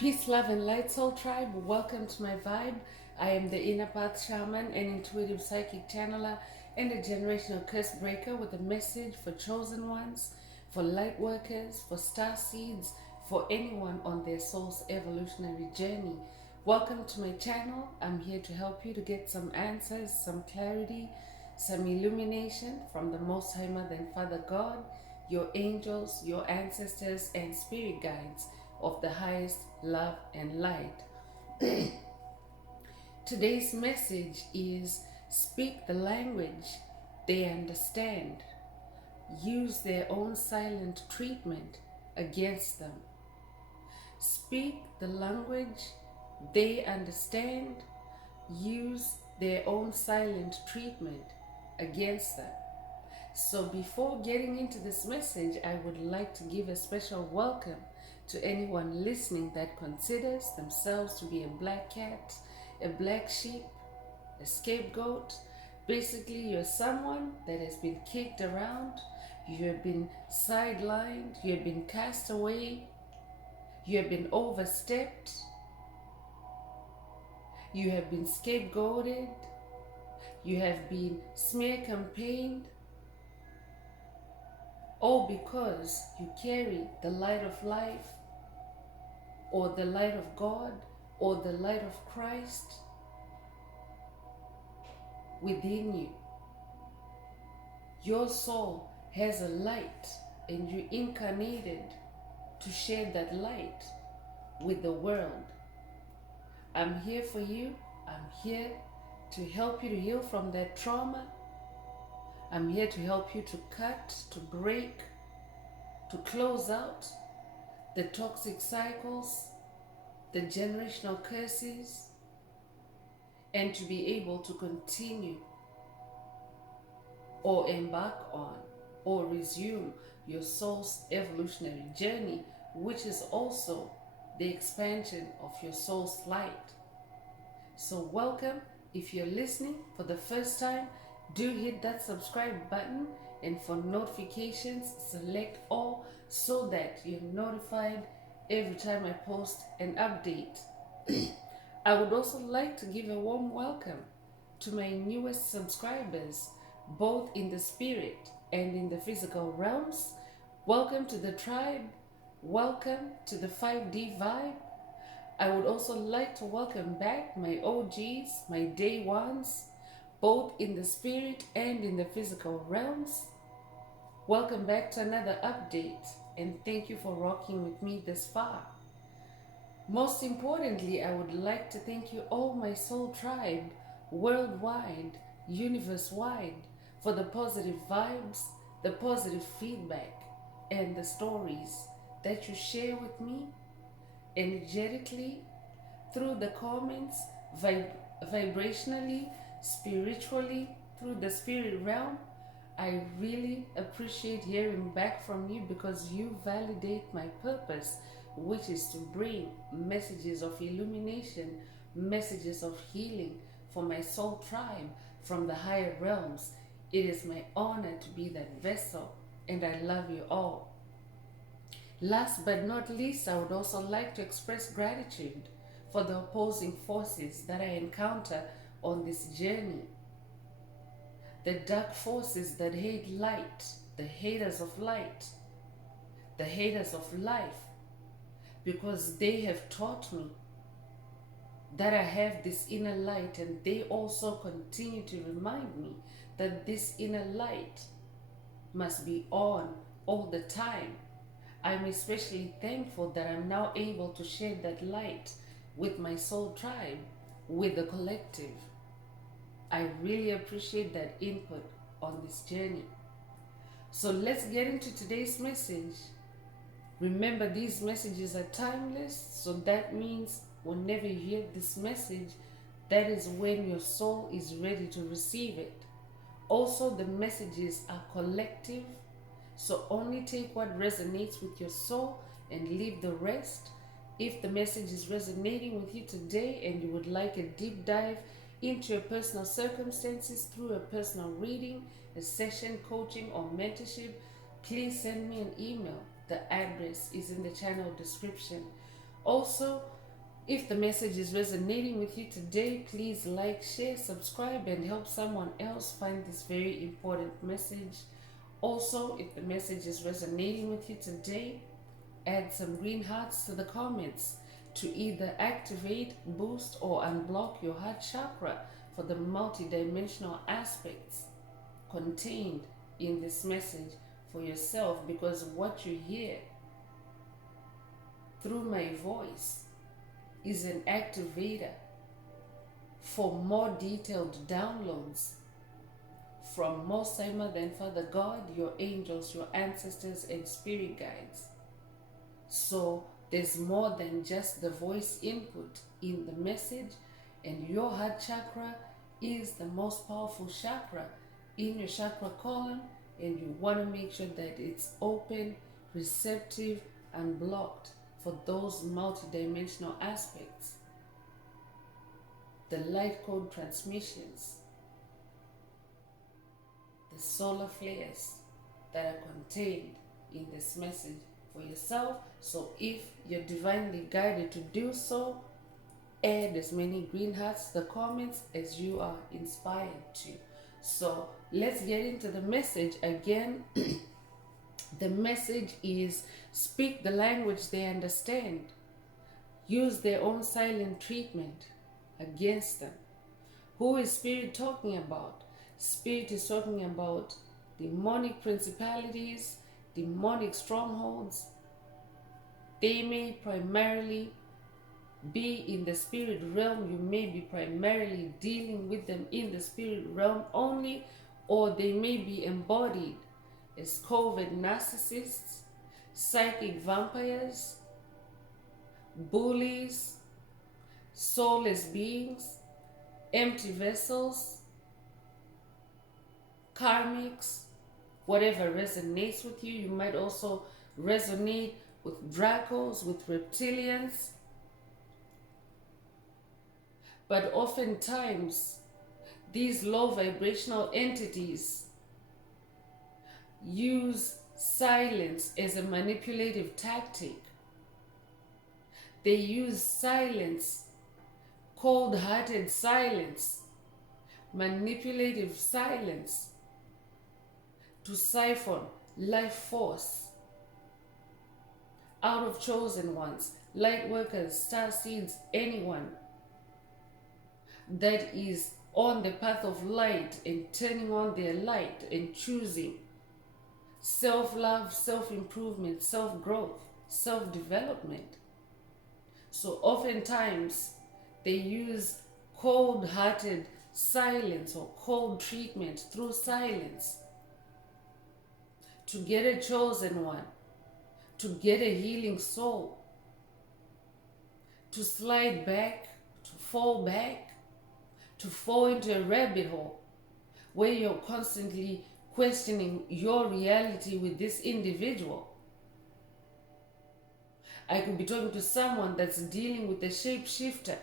Peace, love, and light, soul tribe. Welcome to my vibe. I am the inner path shaman, an intuitive psychic channeler, and a generational curse breaker with a message for chosen ones, for light workers, for star seeds, for anyone on their soul's evolutionary journey. Welcome to my channel. I'm here to help you to get some answers, some clarity, some illumination from the Most High Mother and Father God, your angels, your ancestors, and spirit guides of the highest love and light. Today's message is speak the language they understand. Use their own silent treatment against them. Speak the language they understand. Use their own silent treatment against them. So before getting into this message, I would like to give a special welcome to anyone listening that considers themselves to be a black cat, a black sheep, a scapegoat. Basically, you're someone that has been kicked around, you have been sidelined, you have been cast away, you have been overstepped, you have been scapegoated, you have been smear campaigned, all because you carry the light of life, or the light of God, or the light of Christ within you. Your soul has a light, and you incarnated to share that light with the world. I'm here for you. I'm here to help you to heal from that trauma. I'm here to help you to cut, to break, to close out the toxic cycles, the generational curses, and to be able to continue or embark on or resume your soul's evolutionary journey, which is also the expansion of your soul's light. So welcome. If you're listening for the first time, do hit that subscribe button, and for notifications, select all so that you're notified every time I post an update. I would also like to give a warm welcome to my newest subscribers, both in the spirit and in the physical realms. Welcome to the tribe. Welcome to the 5D vibe. I would also like to welcome back my OGs, my day ones, both in the spirit and in the physical realms. Welcome back to another update, and thank you for rocking with me this far. Most importantly, I would like to thank you all, my soul tribe, worldwide, universe-wide, for the positive vibes, the positive feedback, and the stories that you share with me energetically, through the comments, vibrationally, spiritually, through the spirit realm. I really appreciate hearing back from you because you validate my purpose, which is to bring messages of illumination, messages of healing for my soul tribe from the higher realms. It is my honor to be that vessel, and I love you all. Last but not least, I would also like to express gratitude for the opposing forces that I encounter on this journey. The dark forces that hate light, the haters of light, the haters of life, because they have taught me that I have this inner light, and they also continue to remind me that this inner light must be on all the time. I'm especially thankful that I'm now able to share that light with my soul tribe, with the collective. I really appreciate that input on this journey. So let's get into today's message. Remember, these messages are timeless, so that means whenever you hear this message, that is when your soul is ready to receive it. Also, the messages are collective, so only take what resonates with your soul and leave the rest. If the message is resonating with you today and you would like a deep dive into your personal circumstances through a personal reading, a session, coaching, or mentorship, please send me an email. The address is in the channel description. Also, if the message is resonating with you today, please like, share, subscribe, and help someone else find this very important message. Also, if the message is resonating with you today, add some green hearts to the comments to either activate, boost, or unblock your heart chakra for the multidimensional aspects contained in this message for yourself, because what you hear through my voice is an activator for more detailed downloads from Most High Mother and Father God, your angels, your ancestors, and spirit guides. So there's more than just the voice input in the message, and your heart chakra is the most powerful chakra in your chakra column, and you want to make sure that it's open, receptive, and blocked for those multidimensional aspects. The light code transmissions, the solar flares that are contained in this message for yourself. So if you're divinely guided to do so, add as many green hearts to the comments as you are inspired to. So let's get into the message again. The message is: speak the language they understand. Use their own silent treatment against them. Who is Spirit talking about? Spirit is talking about demonic principalities, demonic strongholds. They may primarily be in the spirit realm. You may be primarily dealing with them in the spirit realm only, or they may be embodied as covert narcissists, psychic vampires, bullies, soulless beings, empty vessels, karmics, whatever resonates with you. You might also resonate with Dracos, with reptilians. But oftentimes, these low vibrational entities use silence as a manipulative tactic. They use silence, cold-hearted silence, manipulative silence, to siphon life force out of chosen ones, light workers, star seeds, anyone that is on the path of light and turning on their light and choosing self-love, self-improvement, self-growth, self-development. So oftentimes they use cold-hearted silence or cold treatment through silence to get a chosen one, to get a healing soul, to slide back, to fall into a rabbit hole where you're constantly questioning your reality with this individual. I could be talking to someone that's dealing with a shapeshifter,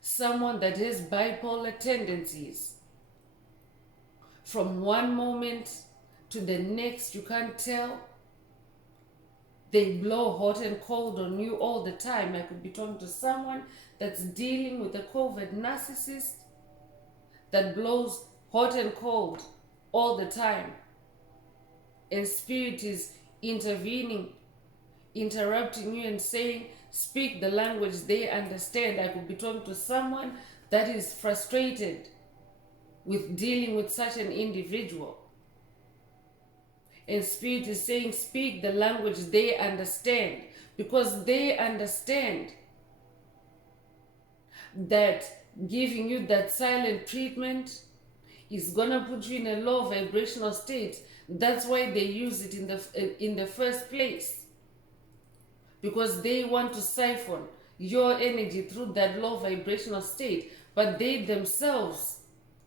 someone that has bipolar tendencies. From one moment to the next, you can't tell. They blow hot and cold on you all the time. I could be talking to someone that's dealing with a covert narcissist that blows hot and cold all the time. And Spirit is intervening, interrupting you and saying, speak the language they understand. I could be talking to someone that is frustrated with dealing with such an individual. And Spirit is saying, speak the language they understand, because they understand that giving you that silent treatment is gonna put you in a low vibrational state. That's why they use it in the first place, because they want to siphon your energy through that low vibrational state. But they themselves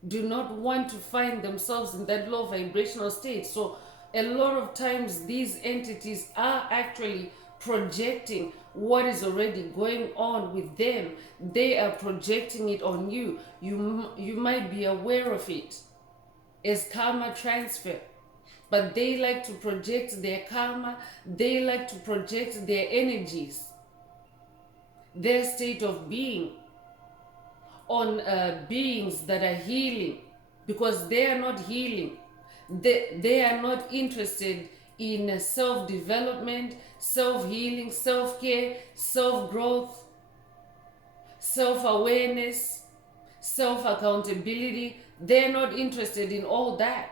do not want to find themselves in that low vibrational state. So a lot of times these entities are actually projecting what is already going on with them. They are projecting it on you. You might be aware of it as karma transfer. but they like to project their karma, they like to project their energies, their state of being on beings that are healing, because they are not healing. They are not interested in self-development, self-healing, self-care, self-growth, self-awareness, self-accountability. They're not interested in all that.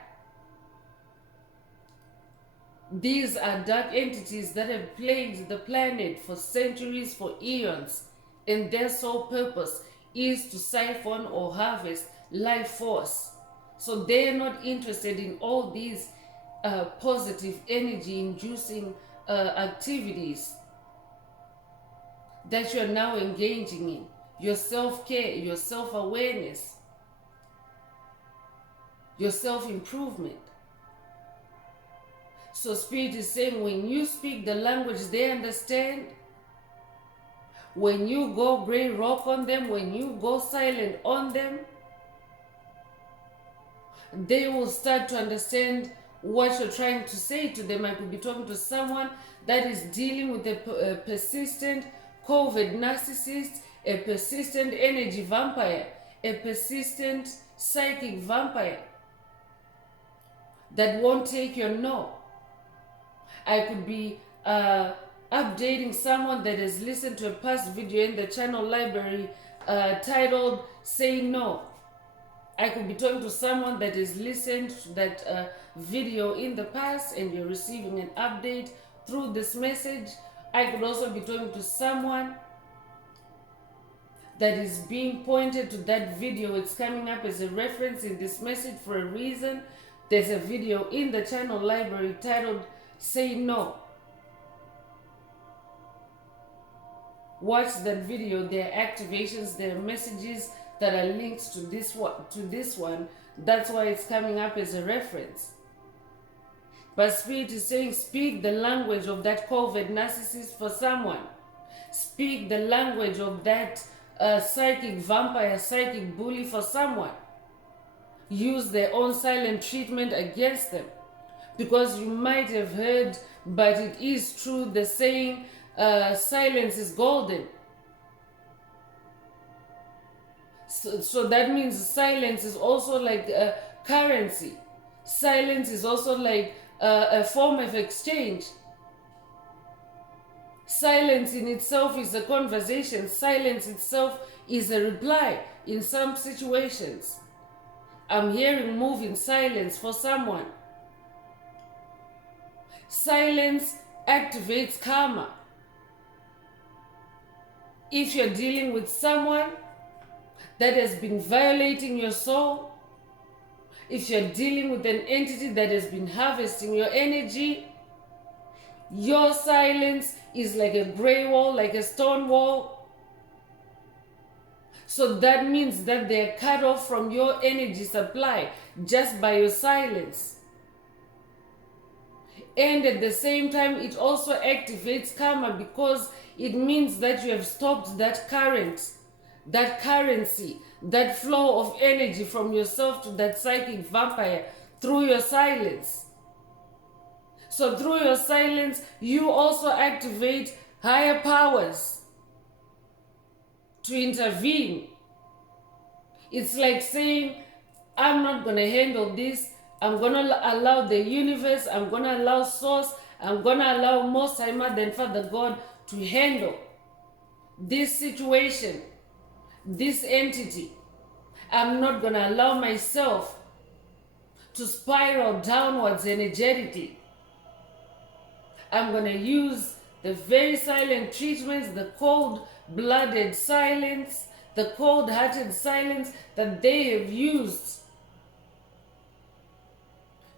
These are dark entities that have plagued the planet for centuries, for eons, and their sole purpose is to siphon or harvest life force. So they are not interested in all these positive energy inducing activities that you're now engaging in. Your self-care, your self-awareness, your self-improvement. So Spirit is saying, when you speak the language they understand, when you go gray rock on them, when you go silent on them, they will start to understand what you're trying to say to them. I could be talking to someone that is dealing with a persistent COVID narcissist, a persistent energy vampire, a persistent psychic vampire that won't take your no. I could be updating someone that has listened to a past video in the channel library titled Say No. I could be talking to someone that has listened to that video in the past and you're receiving an update through this message. I could also be talking to someone that is being pointed to that video. It's coming up as a reference in this message for a reason. There's a video in the channel library titled Say No. Watch that video. There are activations, there are messages that are linked to this one. That's why it's coming up as a reference. But Spirit is saying, speak the language of that COVID narcissist for someone. Speak the language of that psychic vampire, psychic bully for someone. Use their own silent treatment against them. Because you might have heard, but it is true, the saying, silence is golden. So that means silence is also like a currency. Silence is also like a form of exchange. Silence in itself is a conversation. Silence itself is a reply in some situations. I'm hearing move in silence for someone. Silence activates karma. If you're dealing with someone that has been violating your soul, if you're dealing with an entity that has been harvesting your energy, your silence is like a gray wall, like a stone wall. So that means that they're cut off from your energy supply just by your silence. And at the same time, it also activates karma, because it means that you have stopped that current, that currency, that flow of energy from yourself to that psychic vampire through your silence. So through your silence, you also activate higher powers to intervene. It's like saying, I'm not going to handle this. I'm going to allow the universe, I'm going to allow Source, I'm going to allow Most High Mother and Father God to handle this situation, this entity. I'm not going to allow myself to spiral downwards energetically. I'm going to use the very silent treatments, the cold-blooded silence, the cold-hearted silence that they have used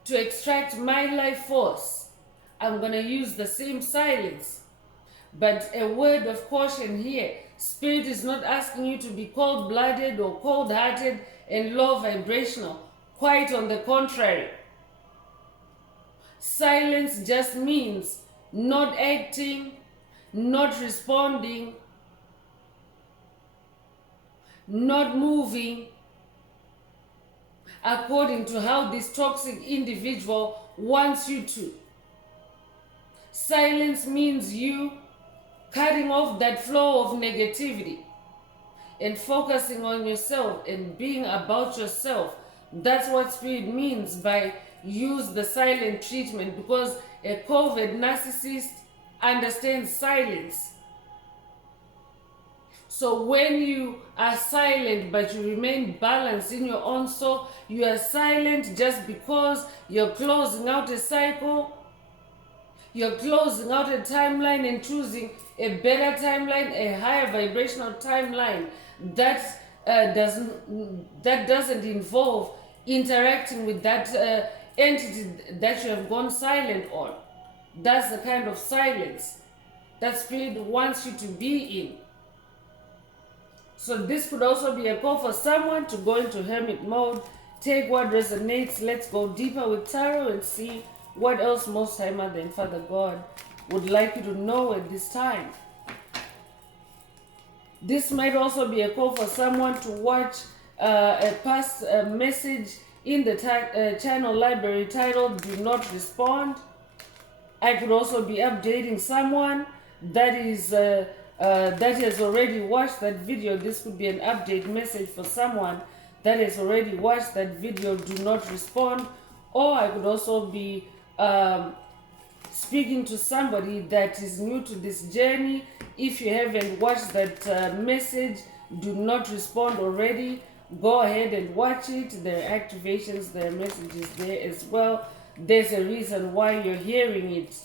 to extract my life force. I'm going to use the same silence. But a word of caution here. Spirit is not asking you to be cold-blooded or cold-hearted and low vibrational. Quite on the contrary. Silence just means not acting, not responding, not moving according to how this toxic individual wants you to. Silence means you cutting off that flow of negativity and focusing on yourself and being about yourself. That's what spirit means by use the silent treatment, because a COVID narcissist understands silence. So when you are silent but you remain balanced in your own soul, you are silent just because you're closing out a cycle, you're closing out a timeline and choosing a better timeline, a higher vibrational timeline that doesn't involve interacting with that entity that you have gone silent on. That's the kind of silence that spirit wants you to be in. So this could also be a call for someone to go into hermit mode. Take what resonates. Let's go deeper with tarot and see what else Most High Mother and Father God would like you to know at this time. This might also be a call for someone to watch a past message in the channel library titled Do Not Respond. I could also be updating someone that has already watched that video. This could be an update message for someone that has already watched that video, Do Not Respond. Or I could also be speaking to somebody that is new to this journey. If you haven't watched that message, Do Not Respond already, go ahead and watch it. There are activations, there are messages there as well. There's a reason why you're hearing it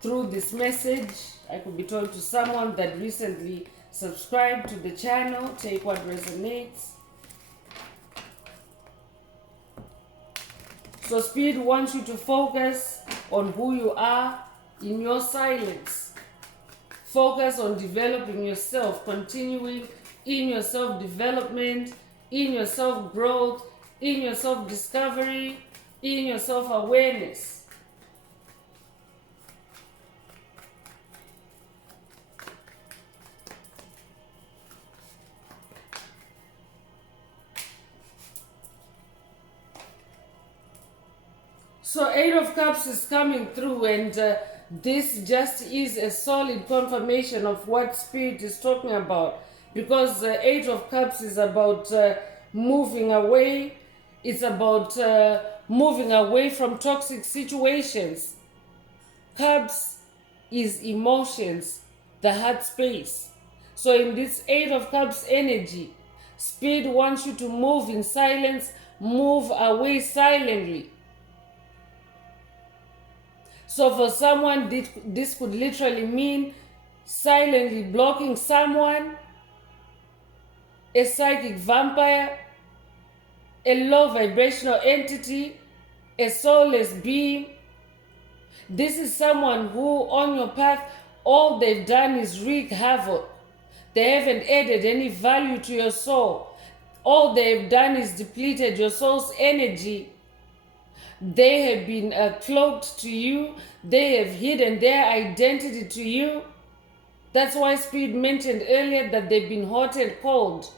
through this message. I could be talking to someone that recently subscribed to the channel. Take what resonates. So Spirit wants you to focus on who you are in your silence. Focus on developing yourself, continuing in your self-development, in your self-growth, in your self-discovery, in your self-awareness. So Eight of Cups is coming through, and this just is a solid confirmation of what Spirit is talking about, because Eight of Cups is about moving away. It's about moving away from toxic situations. Cups is emotions, the heart space. So in this Eight of Cups energy, Spirit wants you to move in silence, move away silently. So for someone, this could literally mean silently blocking someone, a psychic vampire, a low vibrational entity, a soulless being. This is someone who on your path, all they've done is wreak havoc. They haven't added any value to your soul. All they've done is depleted your soul's energy. They have been cloaked to you. They have hidden their identity to you. That's why Spirit mentioned earlier that they've been hot and cold.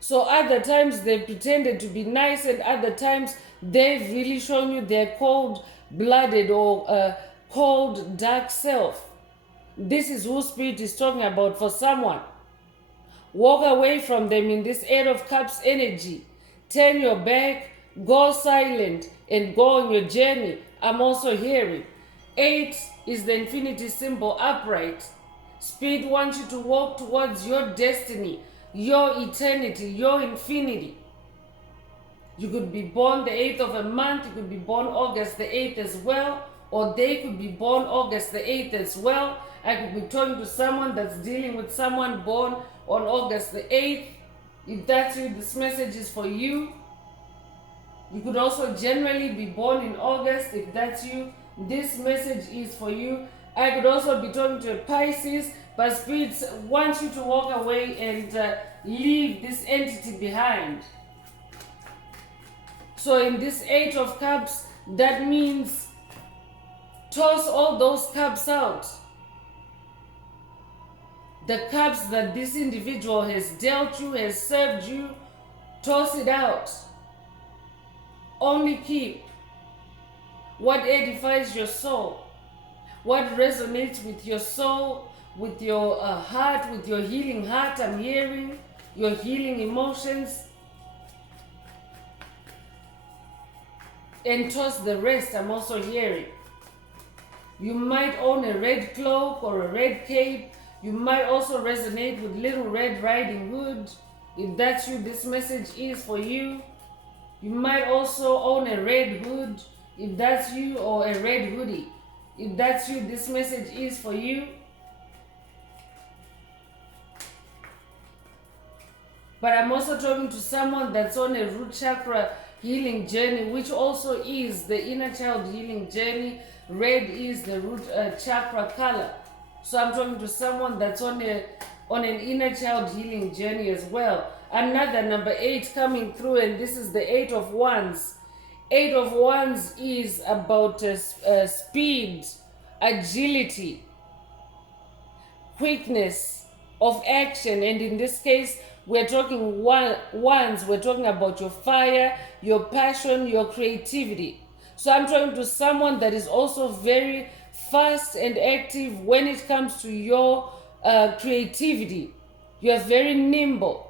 So other times they've pretended to be nice, and other times they've really shown you their cold-blooded or cold, dark self. This is who Spirit is talking about for someone. Walk away from them in this Eight of Cups energy. Turn your back, go silent, and go on your journey. I'm also hearing 8 is the infinity symbol upright. Spirit wants you to walk towards your destiny, your eternity, your infinity. You could be born the 8th of a month, you could be born August the 8th as well, or they could be born August the 8th as well. I could be talking to someone that's dealing with someone born on August the 8th. If that's you, this message is for you. You could also generally be born in August. If that's you, this message is for you. I could also be talking to a Pisces, but Spirit wants you to walk away and leave this entity behind. So in this Eight of Cups, that means toss all those cups out. The cups that this individual has dealt you, has served you, Toss it out. Only keep what edifies your soul, what resonates with your soul, with your heart, with your healing heart. I'm hearing your healing emotions. And toss the rest. I'm also hearing. You might own a red cloak or a red cape. You might also resonate with Little Red Riding Hood. If that's you, this message is for you. You might also own a red hood. If that's you, or a red hoodie. If that's you, this message is for you. But I'm also talking to someone that's on a root chakra healing journey, which also is the inner child healing journey. Red is the root chakra color. So I'm talking to someone that's on an inner child healing journey as well. Another number 8 coming through, and this is the 8 of Wands. 8 of Wands is about speed, agility, quickness of action. And in this case, we're talking Wands, we're talking about your fire, your passion, your creativity. So I'm talking to someone that is also very fast and active when it comes to your creativity. You are very nimble.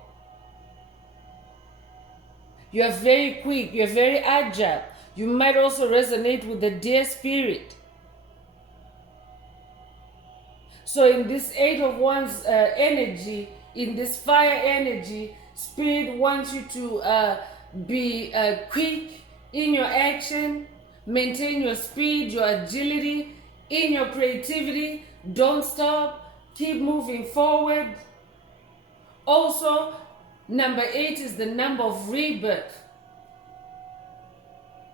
You are very quick. You are very agile. You might also resonate with the deer spirit. So in this 8 of Wands energy, in this fire energy, Spirit wants you to be quick in your action, maintain your speed, your agility, in your creativity. Don't stop. Keep moving forward. Also, number 8 is the number of rebirth,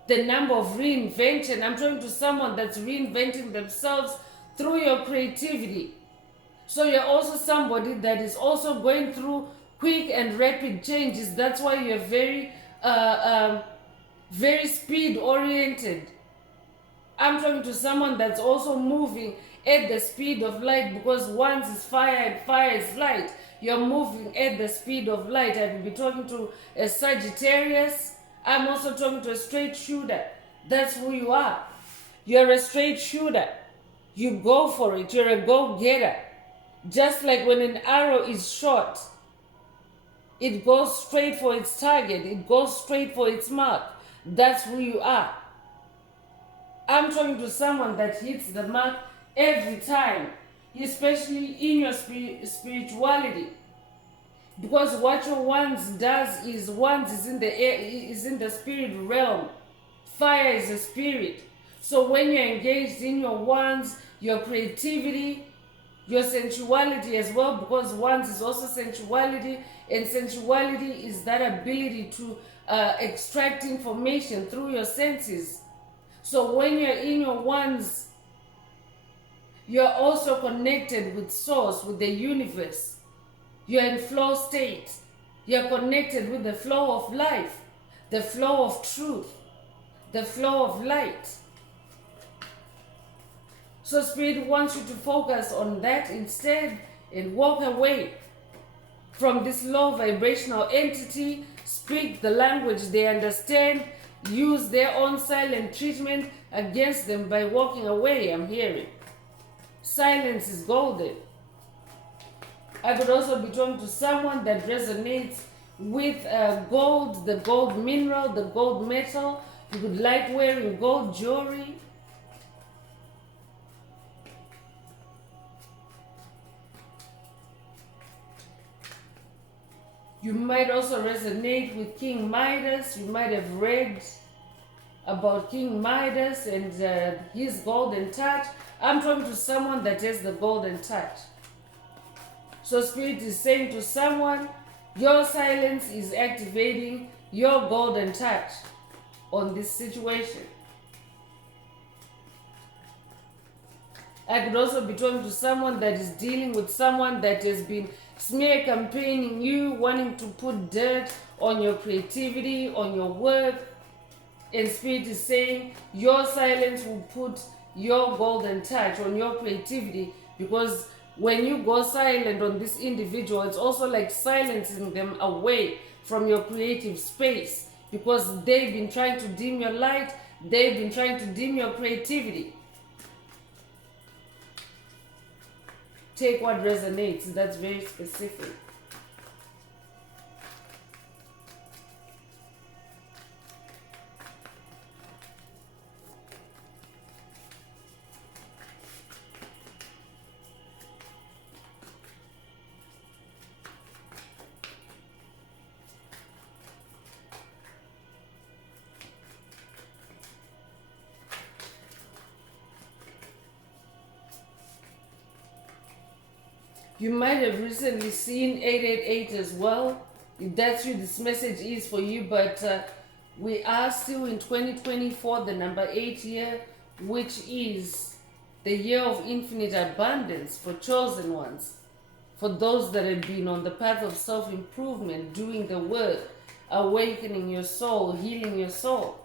the number of reinvention. I'm talking to someone that's reinventing themselves through your creativity. So you're also somebody that is also going through quick and rapid changes. That's why you're very, very speed oriented. I'm talking to someone that's also moving at the speed of light, because Wands is fire and fire is light. You're moving at the speed of light. I will be talking to a Sagittarius. I'm also talking to a straight shooter. That's who you are. You're a straight shooter. You go for it. You're a go-getter. Just like when an arrow is shot, it goes straight for its target. It goes straight for its mark. That's who you are. I'm talking to someone that hits the mark every time, especially in your spirituality. Because what your Wands does is, Wands is in the air, is in the spirit realm. Fire is a spirit. So when you're engaged in your Wands, your creativity, your sensuality as well, because Wands is also sensuality, and sensuality is that ability to extract information through your senses. So when you're in your Wands, you're also connected with Source, with the universe. You're in flow state. You're connected with the flow of life, the flow of truth, the flow of light. So Spirit wants you to focus on that instead and walk away from this low vibrational entity. Speak the language they understand. Use their own silent treatment against them by walking away. I'm hearing. Silence is golden. I could also be talking to someone that resonates with gold, the gold mineral, the gold metal. You could like wearing gold jewelry. You might also resonate with King Midas. You might have read about King Midas and his golden touch. I'm talking to someone that has the golden touch. So Spirit is saying to someone, your silence is activating your golden touch on this situation. I could also be talking to someone that is dealing with someone that has been smear campaigning you, wanting to put dirt on your creativity, on your work. And Spirit is saying your silence will put your golden touch on your creativity, because when you go silent on this individual, it's also like silencing them away from your creative space, because they've been trying to dim your light, they've been trying to dim your creativity. Take what resonates. That's very specific. You might have recently seen 888 as well. If that's you, this message is for you. But we are still in 2024, the number 8 year, which is the year of infinite abundance for chosen ones. For those that have been on the path of self-improvement, doing the work, awakening your soul, healing your soul.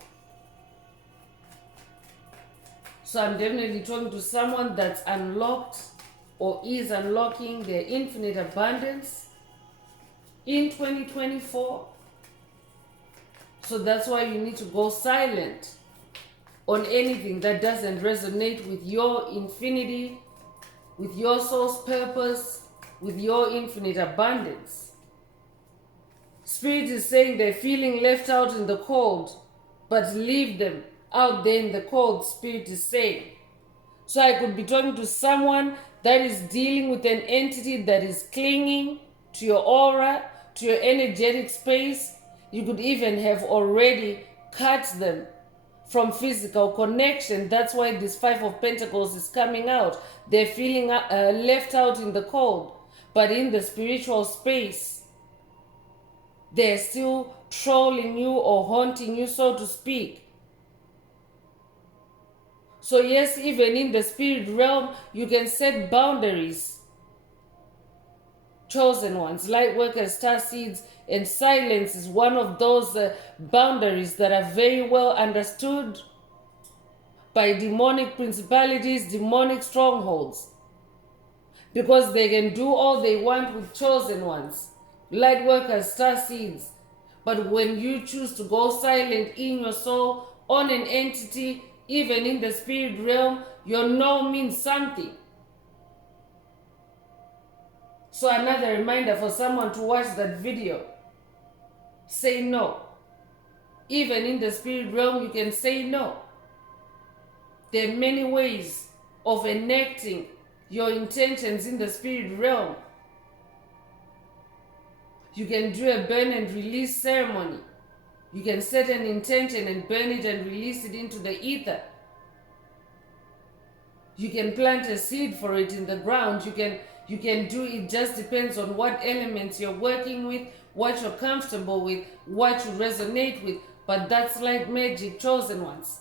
So I'm definitely talking to someone that's unlocked or is unlocking their infinite abundance in 2024. So that's why you need to go silent on anything that doesn't resonate with your infinity, with your soul's purpose, with your infinite abundance. Spirit is saying they're feeling left out in the cold, but leave them out there in the cold, Spirit is saying. So I could be talking to someone that is dealing with an entity that is clinging to your aura, to your energetic space. You could even have already cut them from physical connection. That's why this Five of Pentacles is coming out. They're feeling left out in the cold, but in the spiritual space, they're still trolling you or haunting you, so to speak. So yes, even in the spirit realm, you can set boundaries. Chosen ones, light workers, star seeds, and silence is one of those boundaries that are very well understood by demonic principalities, demonic strongholds. Because they can do all they want with chosen ones, light workers, star seeds. But when you choose to go silent in your soul on an entity, even in the spirit realm, your no means something. So another reminder for someone to watch that video. Say no. Even in the spirit realm, you can say no. There are many ways of enacting your intentions in the spirit realm. You can do a burn and release ceremony. You can set an intention and burn it and release it into the ether. You can plant a seed for it in the ground. You can do it, just depends on what elements you're working with, what you're comfortable with, what you resonate with. But that's like magic, chosen ones.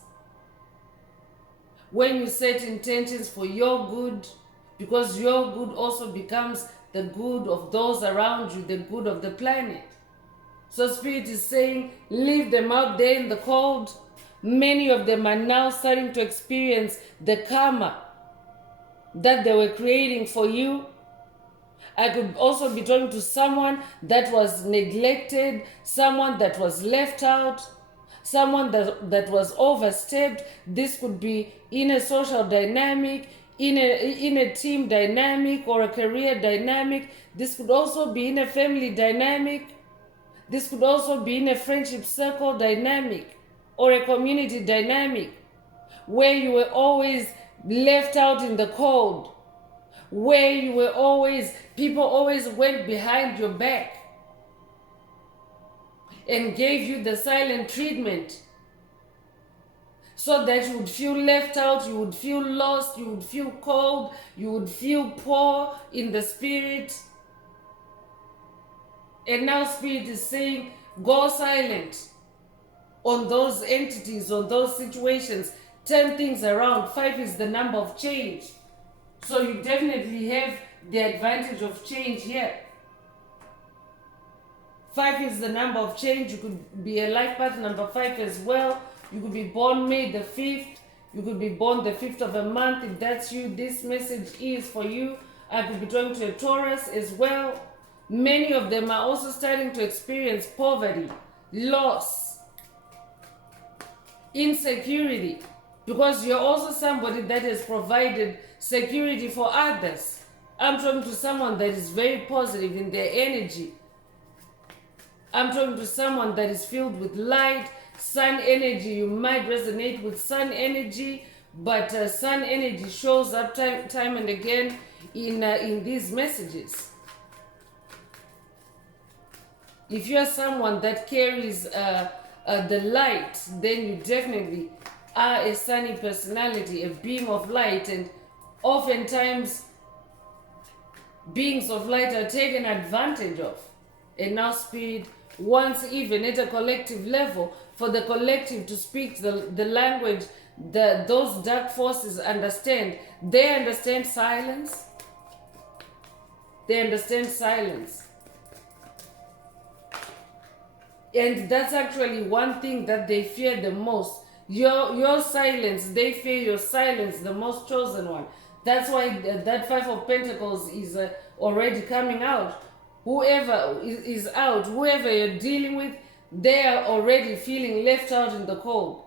When you set intentions for your good, because your good also becomes the good of those around you, the good of the planet. So Spirit is saying, leave them out there in the cold. Many of them are now starting to experience the karma that they were creating for you. I could also be talking to someone that was neglected, someone that was left out, someone that was overstepped. This could be in a social dynamic, in a team dynamic, or a career dynamic. This could also be in a family dynamic. This could also be in a friendship circle dynamic or a community dynamic where you were always left out in the cold, where you were always, people always went behind your back and gave you the silent treatment so that you would feel left out, you would feel lost, you would feel cold, you would feel poor in the spirit. And now Spirit is saying, go silent on those entities, on those situations. Turn things around. 5 is the number of change. So you definitely have the advantage of change here. 5 is the number of change. You could be a life path number 5 as well. You could be born May the 5th. You could be born the 5th of a month. If that's you, this message is for you. I could be talking to a Taurus as well. Many of them are also starting to experience poverty, loss, insecurity, because you're also somebody that has provided security for others. I'm talking to someone that is very positive in their energy. I'm talking to someone that is filled with light, sun energy. You might resonate with sun energy, but sun energy shows up time and again in these messages. If you're someone that carries the light, then you definitely are a sunny personality, a beam of light, and oftentimes beings of light are taken advantage of. And now Spirit wants, even at a collective level, for the collective to speak the language that those dark forces understand. They understand silence. They understand silence. And that's actually one thing that they fear the most. Your silence, they fear your silence, the most chosen one. That's why that Five of Pentacles is already coming out. Whoever is out, whoever you're dealing with, they are already feeling left out in the cold.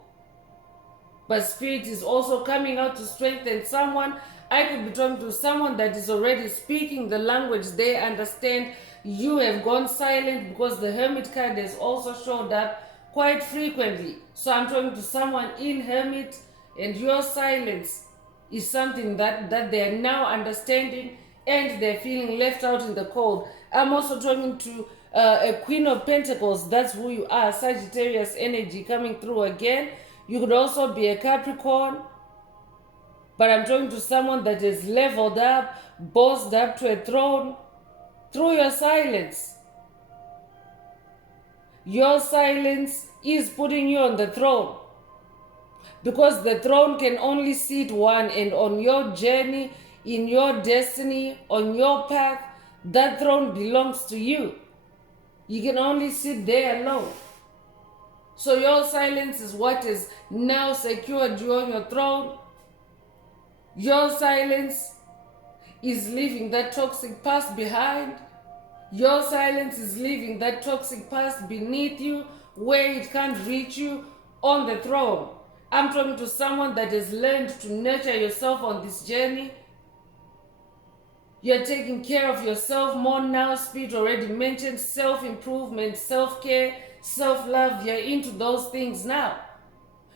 But Spirit is also coming out to strengthen someone. I could be talking to someone that is already speaking the language they understand. You have gone silent because the Hermit card has also showed up quite frequently. So I'm talking to someone in Hermit, and your silence is something that they are now understanding, and they're feeling left out in the cold. I'm also talking to a Queen of Pentacles. That's who you are. Sagittarius energy coming through again. You could also be a Capricorn. But I'm talking to someone that is leveled up, bossed up to a throne through your silence. Your silence is putting you on the throne. Because the throne can only seat one, and on your journey, in your destiny, on your path, that throne belongs to you. You can only sit there alone. So your silence is what is now secured you on your throne. Your silence is leaving that toxic past behind. Your silence is leaving that toxic past beneath you, where it can't reach you on the throne. I'm talking to someone that has learned to nurture yourself on this journey. You're taking care of yourself more now. Spirit already mentioned self-improvement, self-care, self-love. You're into those things now.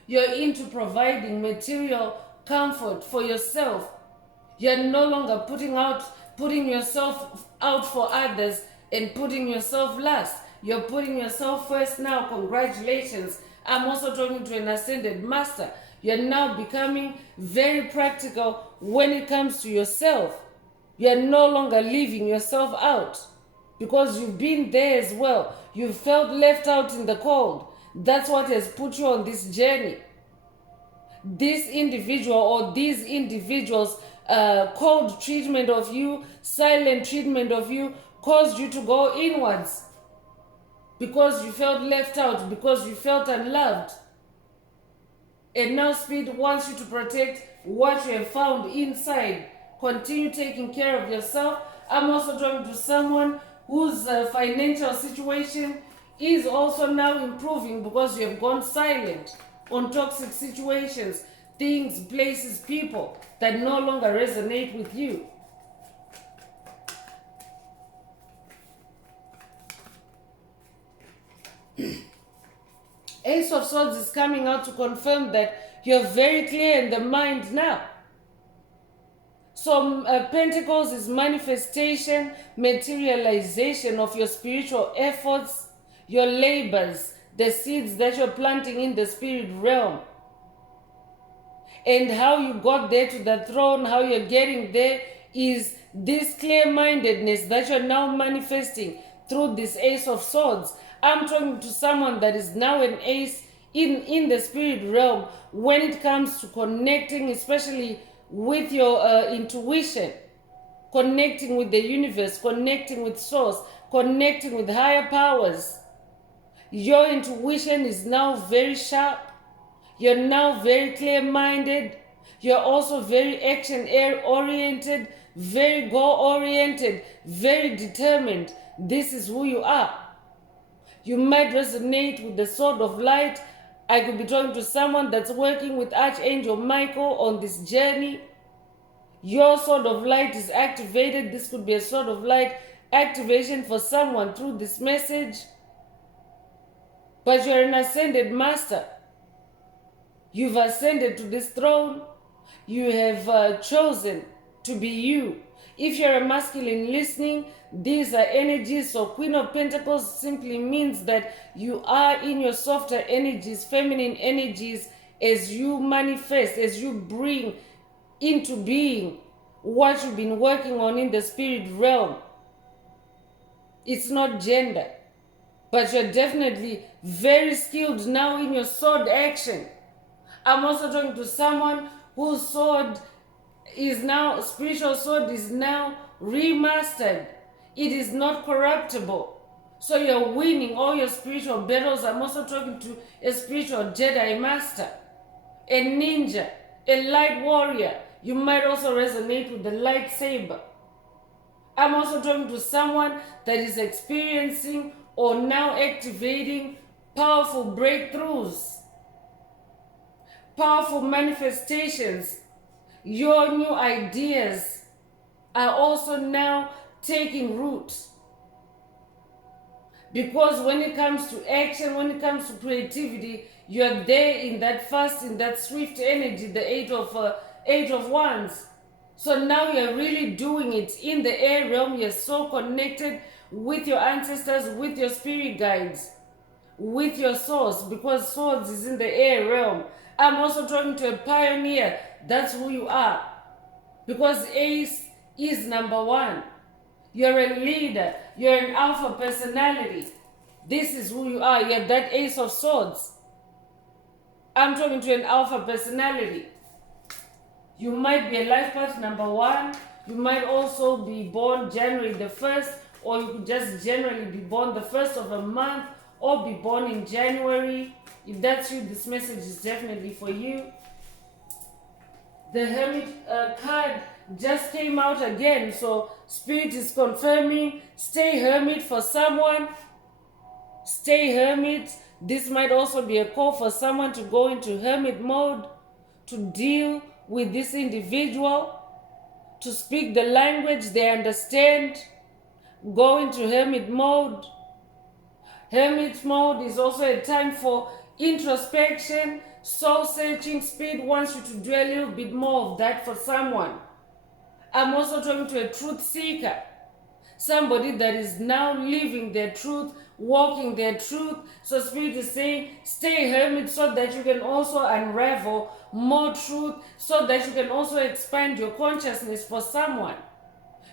You're into providing material comfort for yourself. You're no longer putting yourself out for others and putting yourself last. You're putting yourself first now. Congratulations. I'm also talking to an ascended master. You're now becoming very practical when it comes to yourself. You're no longer leaving yourself out, because you've been there as well. You've felt left out in the cold. That's what has put you on this journey. This individual or these individuals' cold treatment of you, silent treatment of you, caused you to go inwards. Because you felt left out, because you felt unloved. And now Spirit wants you to protect what you have found inside. Continue taking care of yourself. I'm also talking to someone whose financial situation is also now improving, because you have gone silent on toxic situations, things, places, people that no longer resonate with you. Ace of Swords is coming out to confirm that you're very clear in the mind now. So Pentacles is manifestation, materialization of your spiritual efforts, your labors, the seeds that you're planting in the spirit realm. And how you got there to the throne, how you're getting there, is this clear-mindedness that you're now manifesting through this Ace of Swords. I'm talking to someone that is now an ace in the spirit realm when it comes to connecting, especially with your intuition, connecting with the universe, connecting with source, connecting with higher powers. Your intuition is now very sharp. You're now very clear-minded. You're also very action-oriented, very goal-oriented, very determined. This is who you are. You might resonate with the sword of light. I could be talking to someone that's working with Archangel Michael on this journey. Your sword of light is activated. This could be a sword of light activation for someone through this message. But you're an ascended master. You've ascended to this throne. You have chosen to be you. If you're a masculine listening, these are energies. So Queen of Pentacles simply means that you are in your softer energies, feminine energies, as you manifest, as you bring into being what you've been working on in the spirit realm. It's not gender, but you're definitely very skilled now in your sword action. I'm also talking to someone whose sword is now, spiritual sword is now remastered. It is not corruptible. So you're winning all your spiritual battles. I'm also talking to a spiritual Jedi master, a ninja, a light warrior. You might also resonate with the lightsaber. I'm also talking to someone that is experiencing or now activating powerful breakthroughs, powerful manifestations. Your new ideas are also now taking root. Because when it comes to action, when it comes to creativity, you're there in that fast, in that swift energy, the eight of wands. So now you're really doing it in the air realm. You're so connected with your ancestors, with your spirit guides, with your source, because swords is in the air realm. I'm also talking to a pioneer. That's who you are. Because ace is number one. You're a leader. You're an alpha personality. This is who you are. You're that ace of swords. I'm talking to an alpha personality. You might be a life path number one. You might also be born January the 1st, or you could just generally be born the 1st of a month, or be born in January. If that's you, this message is definitely for you. The Hermit card just came out again, so Spirit is confirming, stay hermit for someone. Stay hermit. This might also be a call for someone to go into hermit mode, to deal with this individual, to speak the language they understand, go into hermit mode. Hermit mode is also a time for introspection, soul searching. Spirit wants you to do a little bit more of that for someone. I'm also talking to a truth seeker, somebody that is now living their truth, walking their truth. So Spirit is saying, stay hermit so that you can also unravel more truth, so that you can also expand your consciousness for someone.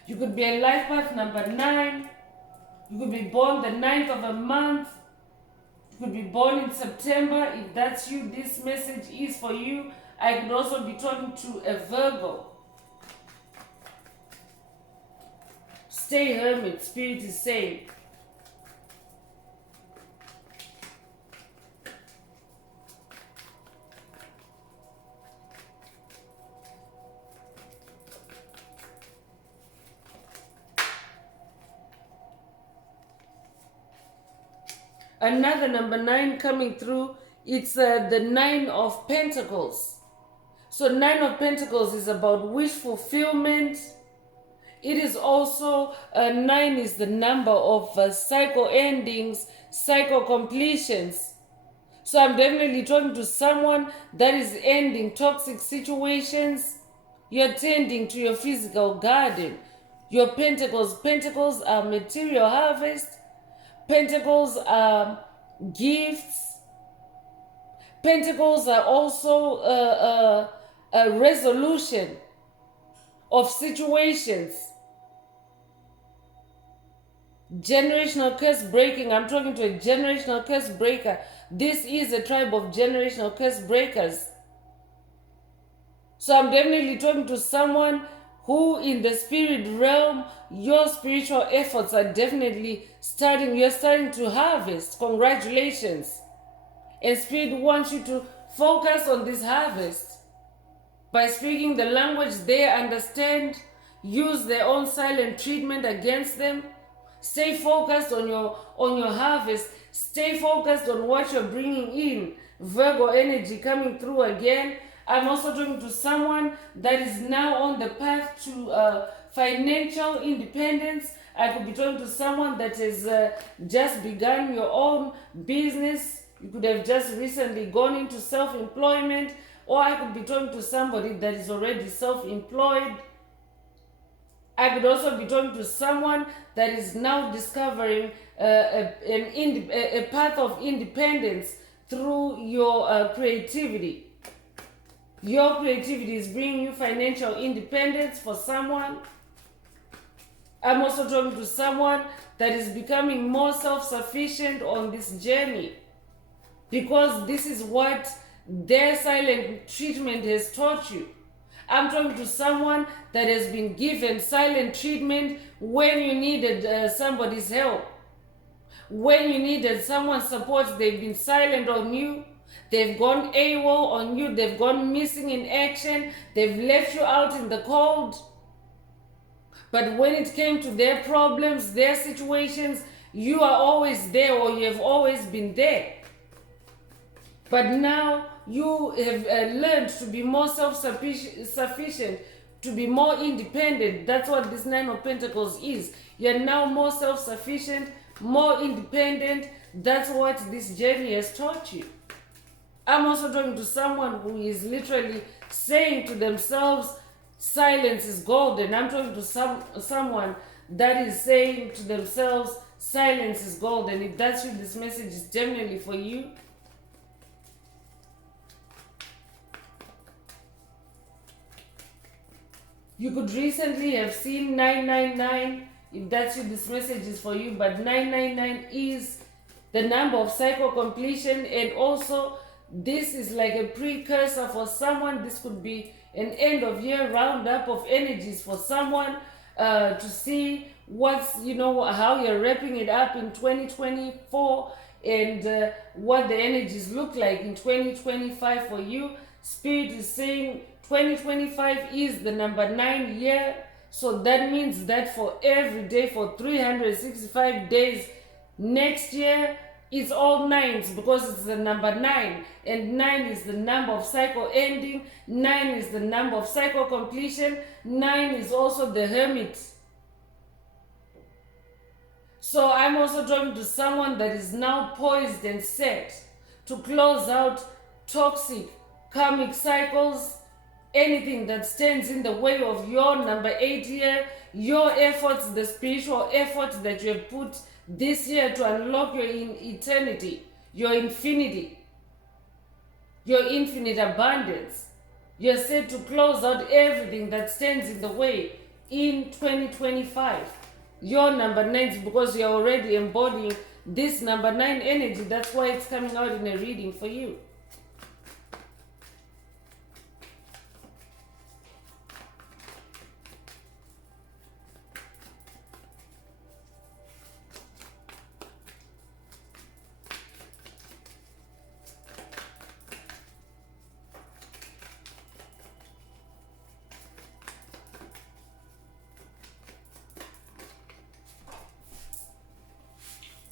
You could be a life path number 9. You could be born the 9th of a month. You could be born in September. If that's you, this message is for you. I could also be talking to a Virgo. Stay hermit, Spirit is saying. Another number 9 coming through, it's the 9 of Pentacles. So 9 of Pentacles is about wish fulfillment. It is also, 9 is the number of cycle endings, cycle completions. So I'm definitely talking to someone that is ending toxic situations. You're tending to your physical garden. Your pentacles. Pentacles are material harvest. Pentacles are gifts. Pentacles are also a resolution of situations. Generational curse breaking. I'm talking to a generational curse breaker. This is a tribe of generational curse breakers. So I'm definitely talking to someone who in the spirit realm, your spiritual efforts are definitely starting. You're starting to harvest. Congratulations. And Spirit wants you to focus on this harvest by speaking the language they understand. Use their own silent treatment against them. Stay focused on your harvest. Stay focused on what you're bringing in. Virgo energy coming through again. I'm also talking to someone that is now on the path to financial independence. I could be talking to someone that has just begun your own business. You could have just recently gone into self-employment, or I could be talking to somebody that is already self-employed. I could also be talking to someone that is now discovering a path of independence through your creativity. Your creativity is bringing you financial independence for someone. I'm also talking to someone that is becoming more self-sufficient on this journey, because this is what their silent treatment has taught you. I'm talking to someone that has been given silent treatment when you needed somebody's help. When you needed someone's support, they've been silent on you. They've gone AWOL on you. They've gone missing in action. They've left you out in the cold. But when it came to their problems, their situations, you are always there, or you have always been there. But now you have learned to be more self-sufficient, to be more independent. That's what this Nine of Pentacles is. You're now more self-sufficient, more independent. That's what this journey has taught you. I'm also talking to someone who is literally saying to themselves, silence is golden. I'm talking to someone that is saying to themselves, silence is golden. If that's you, this message is genuinely for you. You could recently have seen 999. If that's you, this message is for you. But 999 is the number of cycle completion, and also this is like a precursor for someone. This could be an end of year roundup of energies for someone to see what's, how you're wrapping it up in 2024, and what the energies look like in 2025 for you. Spirit is saying 2025 is the number 9 year. So that means that for every day, for 365 days next year, it's all nines, because it's the number 9. And 9 is the number of cycle ending. 9 is the number of cycle completion. 9 is also the Hermit. So I'm also talking to someone that is now poised and set to close out toxic karmic cycles, anything that stands in the way of your number 8 year, your efforts, the spiritual efforts that you have put this year to unlock your eternity, your infinity, your infinite abundance. You're set to close out everything that stands in the way in 2025. Your number 9, because you're already embodying this number 9 energy. That's why it's coming out in a reading for you.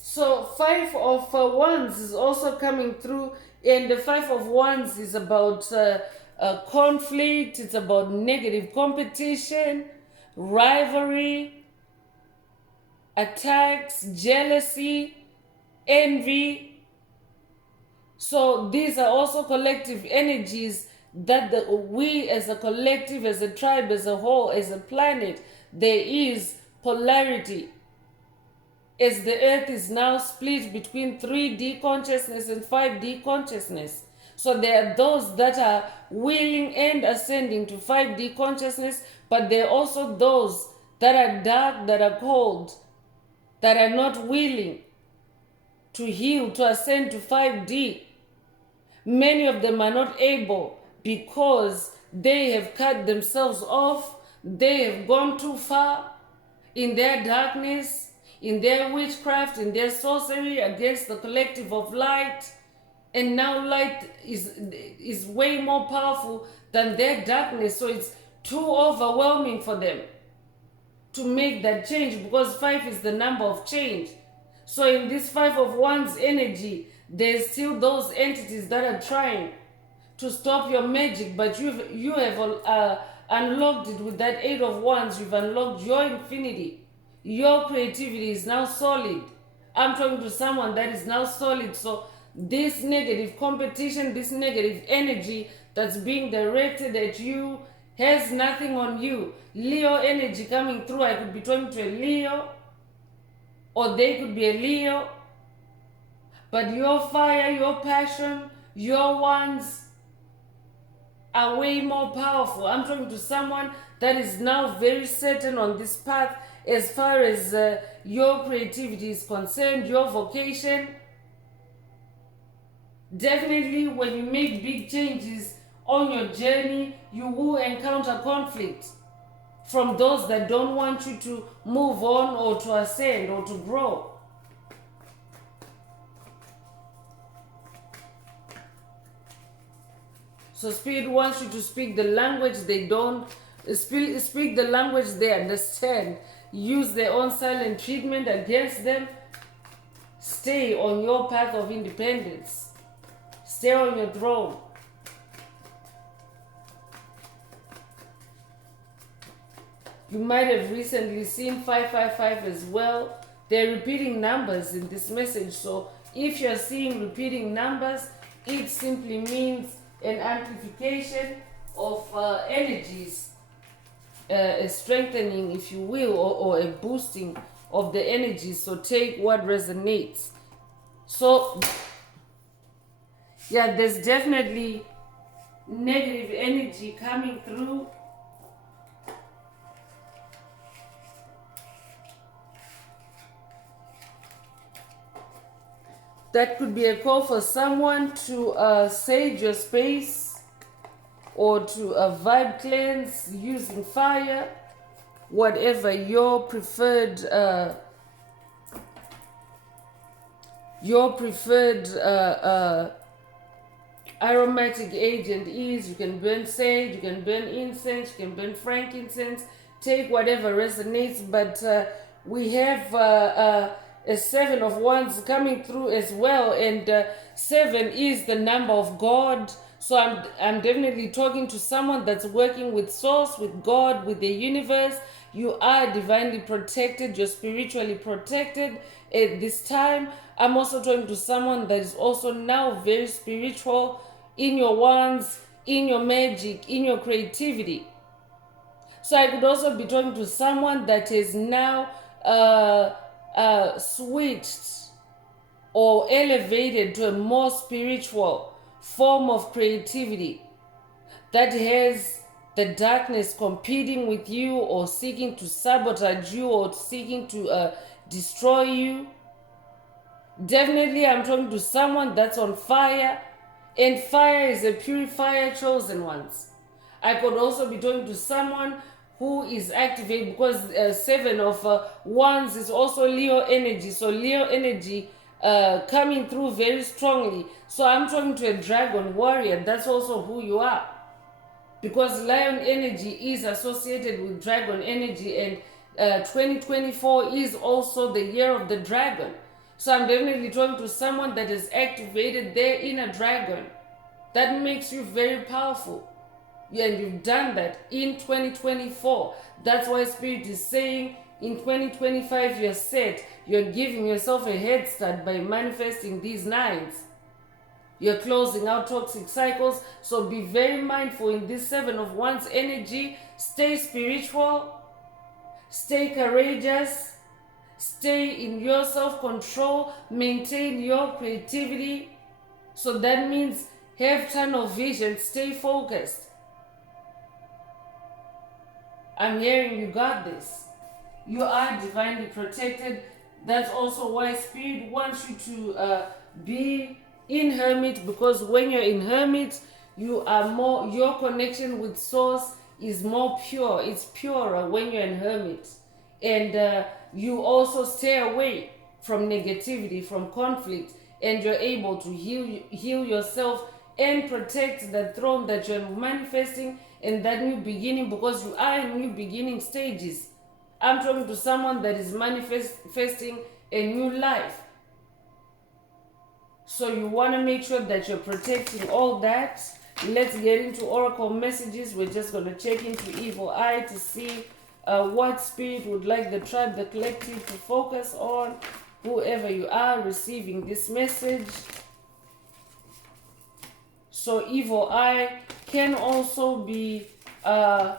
So 5 of Wands is also coming through, and the 5 of Wands is about conflict. It's about negative competition, rivalry, attacks, jealousy, envy. So these are also collective energies that we as a collective, as a tribe, as a whole, as a planet, there is polarity. As the earth is now split between 3D consciousness and 5D consciousness. So there are those that are willing and ascending to 5D consciousness, but there are also those that are dark, that are cold, that are not willing to heal, to ascend to 5D. Many of them are not able because they have cut themselves off. They have gone too far in their darkness, in their witchcraft, in their sorcery against the collective of light. And now light is way more powerful than their darkness. So it's too overwhelming for them. to make that change, because 5 is the number of change. So in this 5 of Wands energy, there's still those entities that are trying to stop your magic, but you have unlocked it with that 8 of Wands. You've unlocked your infinity. Your creativity is now solid. I'm talking to someone that is now solid. So this negative competition, this negative energy that's being directed at you has nothing on you. Leo energy coming through. I could be talking to a Leo, or they could be a Leo. But your fire, your passion, your wands are way more powerful. I'm talking to someone that is now very certain on this path as far as your creativity is concerned, your vocation. Definitely when you make big changes on your journey, you will encounter conflict from those that don't want you to move on or to ascend or to grow. So Spirit wants you to speak the language they don't speak the language they understand. Use their own silent treatment against them. Stay on your path of independence. Stay on your throne. You might have recently seen 555 as well. They're repeating numbers in this message. So if you're seeing repeating numbers, it simply means an amplification of energies, a strengthening, if you will, or a boosting of the energies. So take what resonates. So yeah, there's definitely negative energy coming through. That could be a call for someone to sage your space or to vibe cleanse using fire, whatever your preferred aromatic agent is. You can burn sage, you can burn incense, you can burn frankincense. Take whatever resonates, but we have a 7 of Wands coming through as well, and 7 is the number of God. So I'm definitely talking to someone that's working with source, with God, with the universe. You are divinely protected. You're spiritually protected at this time. I'm also talking to someone that is also now very spiritual in your wands, in your magic, in your creativity. So I could also be talking to someone that is now switched or elevated to a more spiritual form of creativity that has the darkness competing with you or seeking to sabotage you or seeking to destroy you. Definitely I'm talking to someone that's on fire, and fire is a purifier, chosen ones. I could also be talking to someone who is activated, because 7 of Wands is also Leo energy. So Leo energy coming through very strongly. So I'm talking to a dragon warrior. That's also who you are, because lion energy is associated with dragon energy, and 2024 is also the year of the dragon. So I'm definitely talking to someone that is activated their inner dragon. That makes you very powerful. Yeah, and you've done that in 2024. That's why Spirit is saying in 2025 you're set. You're giving yourself a head start by manifesting these 9s. You're closing out toxic cycles. So be very mindful in this 7 of Wands energy. Stay spiritual. Stay courageous. Stay in your self-control. Maintain your creativity. So that means have tunnel vision. Stay focused. I'm hearing you got this. You are divinely protected. That's also why Spirit wants you to be in Hermit, because when you're in Hermit, you are more, your connection with Source is more pure. It's purer when you're in Hermit. And you also stay away from negativity, from conflict, and you're able to heal yourself and protect the throne that you're manifesting and that new beginning, because you are in new beginning stages. I'm talking to someone that is manifesting a new life. So you want to make sure that you're protecting all that. Let's get into oracle messages. We're just going to check into evil eye to see what spirit would like the tribe, the collective to focus on. Whoever you are receiving this message. So evil eye can also be an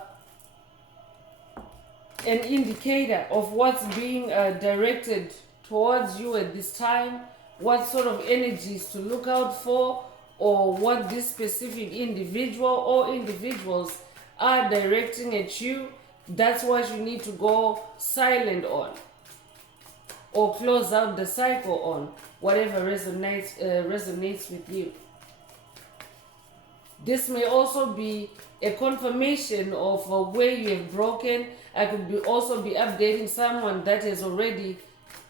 indicator of what's being directed towards you at this time, what sort of energies to look out for, or what this specific individual or individuals are directing at you. That's what you need to go silent on, or close out the cycle on, whatever resonates with you. This may also be a confirmation of where you have broken. I could also be updating someone that has already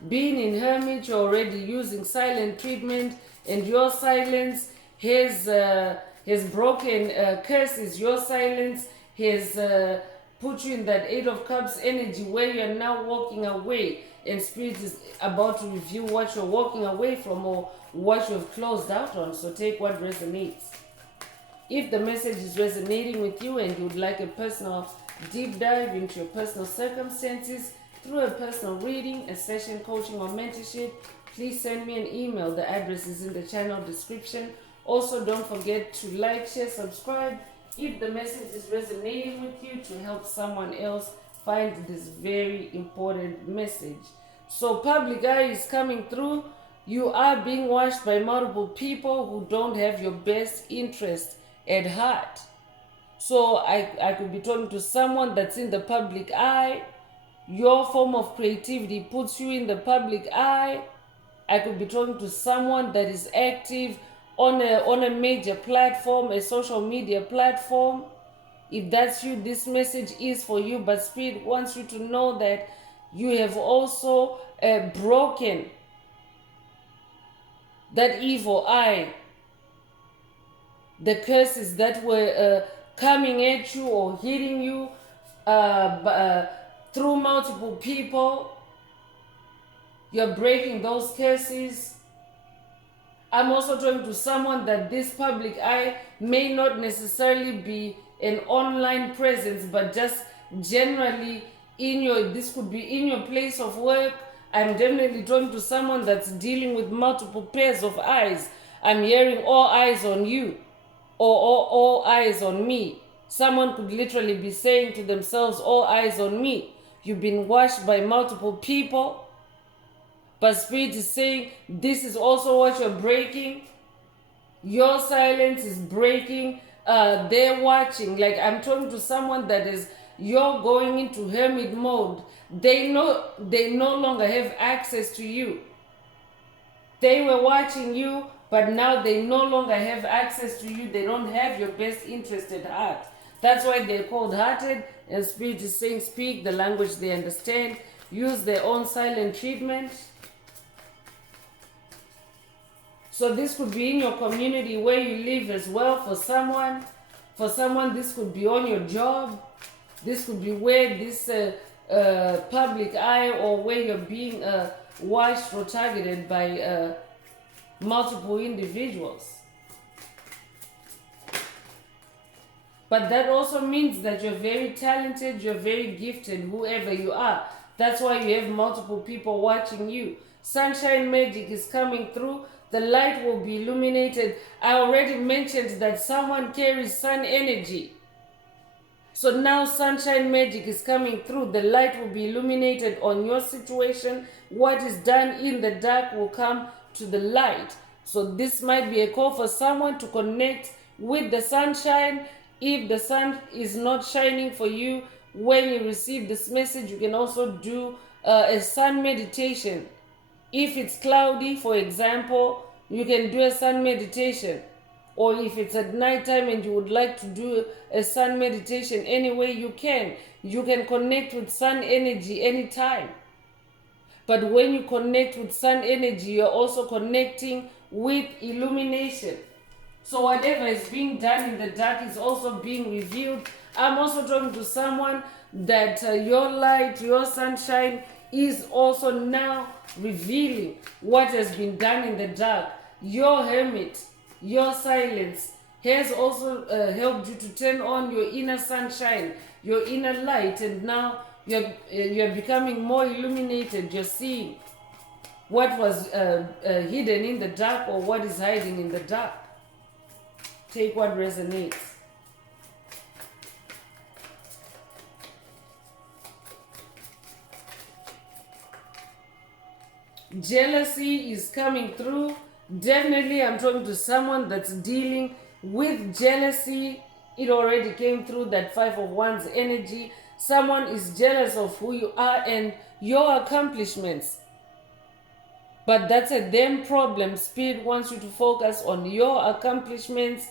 been in hermit, you're already using silent treatment, and your silence has broken curses. Your silence has put you in that Eight of Cups energy where you're now walking away, and Spirit is about to review what you're walking away from or what you've closed out on. So take what resonates. If the message is resonating with you and you would like a personal deep dive into your personal circumstances through a personal reading, a session, coaching, or mentorship, please send me an email. The address is in the channel description. Also, don't forget to like, share, subscribe if the message is resonating with you, to help someone else find this very important message. So public eye is coming through. You are being watched by multiple people who don't have your best interest at heart. So I could be talking to someone that's in the public eye. Your form of creativity puts you in the public eye. I could be talking to someone that is active on a major platform, a social media platform. If that's you, this message is for you. But Spirit wants you to know that you have also broken that evil eye, the curses that were coming at you or hitting you through multiple people. You're breaking those curses. I'm also talking to someone that this public eye may not necessarily be an online presence, but just generally this could be in your place of work. I'm definitely talking to someone that's dealing with multiple pairs of eyes. I'm hearing all eyes on you, or all eyes on me. Someone could literally be saying to themselves, all eyes on me. You've been watched by multiple people. But Spirit is saying this is also what you're breaking. Your silence is breaking. They're watching. Like I'm talking to someone that is, you're going into hermit mode. They no longer have access to you. They were watching you, but now they no longer have access to you. They don't have your best interest at heart. That's why they're cold-hearted, and Spirit is saying speak the language they understand. Use their own silent treatment. So this could be in your community where you live as well for someone. For someone, this could be on your job. This could be where this public eye, or where you're being watched or targeted by multiple individuals. But that also means that you're very talented, you're very gifted, whoever you are. That's why you have multiple people watching you. Sunshine magic is coming through. The light will be illuminated. I already mentioned that someone carries sun energy. So now sunshine magic is coming through. The light will be illuminated on your situation. What is done in the dark will come to the light. So this might be a call for someone to connect with the sunshine. If the sun is not shining for you when you receive this message, you can also do a sun meditation. If it's cloudy, for example, you can do a sun meditation. Or if it's at nighttime and you would like to do a sun meditation anyway, you can. You can connect with sun energy anytime. But when you connect with sun energy, you're also connecting with illumination. So whatever is being done in the dark is also being revealed. I'm also talking to someone that your light, your sunshine is also now revealing what has been done in the dark. Your hermit, your silence has also helped you to turn on your inner sunshine, your inner light, and now you're becoming more illuminated. You're seeing what was hidden in the dark, or what is hiding in the dark. Take what resonates. Jealousy is coming through. Definitely, I'm talking to someone that's dealing with jealousy. It already came through, that Five of Wands energy. Someone is jealous of who you are and your accomplishments. But that's a them problem. Spirit wants you to focus on your accomplishments.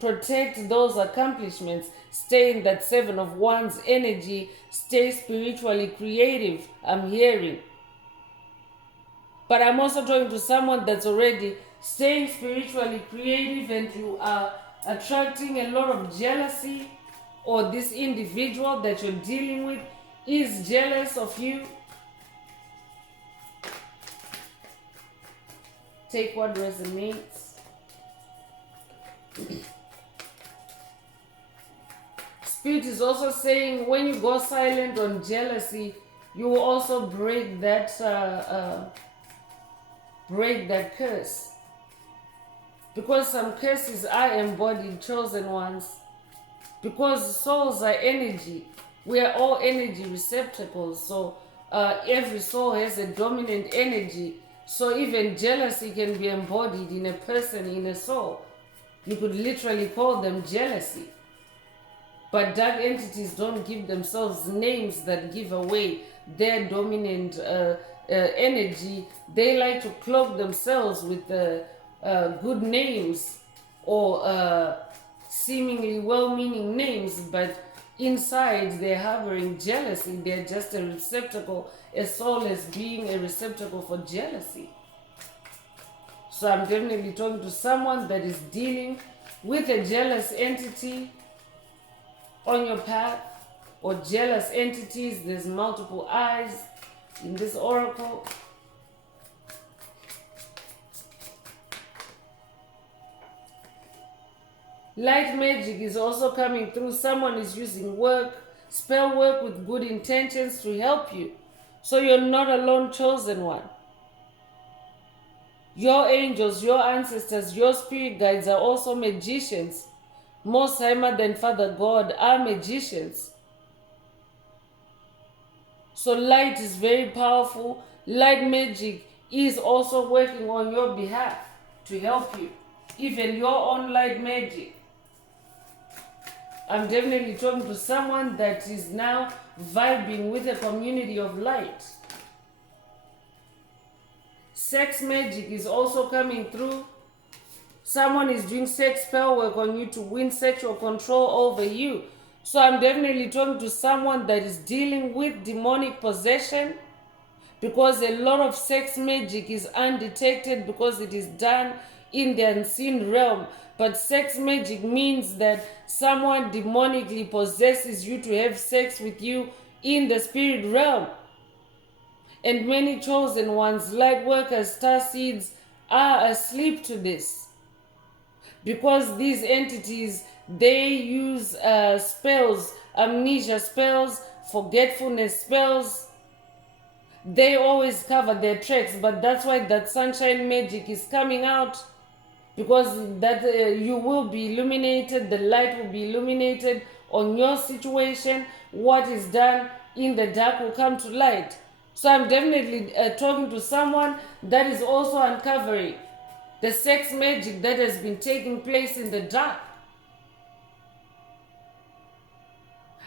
Protect those accomplishments. Stay in that Seven of Wands energy. Stay spiritually creative, I'm hearing. But I'm also talking to someone that's already staying spiritually creative, and you are attracting a lot of jealousy, or this individual that you're dealing with is jealous of you. Take what resonates. Spirit is also saying when you go silent on jealousy, you will also break that curse. Because some curses are embodied, chosen ones. Because souls are energy. We are all energy receptacles. So every soul has a dominant energy. So even jealousy can be embodied in a person, in a soul. You could literally call them jealousy. But dark entities don't give themselves names that give away their dominant energy. They like to cloak themselves with good names, or seemingly well-meaning names, but inside they're harboring jealousy. They're just a receptacle, a soul as being a receptacle for jealousy. So I'm definitely talking to someone that is dealing with a jealous entity on your path, or jealous entities. There's multiple eyes in this oracle. Light magic is also coming through. Someone is using spell work with good intentions to help you. So you're not alone, chosen one. Your angels, your ancestors, your spirit guides are also magicians. Most Higher than Father God are magicians. So light is very powerful. Light magic is also working on your behalf to help you. Even your own light magic. I'm definitely talking to someone that is now vibing with a community of light. Sex magic is also coming through. Someone is doing sex spell work on you to win sexual control over you. So I'm definitely talking to someone that is dealing with demonic possession, because a lot of sex magic is undetected because it is done in the unseen realm. But sex magic means that someone demonically possesses you to have sex with you in the spirit realm. And many chosen ones, light workers, star seeds, are asleep to this. Because these entities, they use spells, amnesia spells, forgetfulness spells. They always cover their tracks, but that's why that sunshine magic is coming out. Because that you will be illuminated, the light will be illuminated on your situation. What is done in the dark will come to light. So I'm definitely talking to someone that is also uncovering the sex magic that has been taking place in the dark.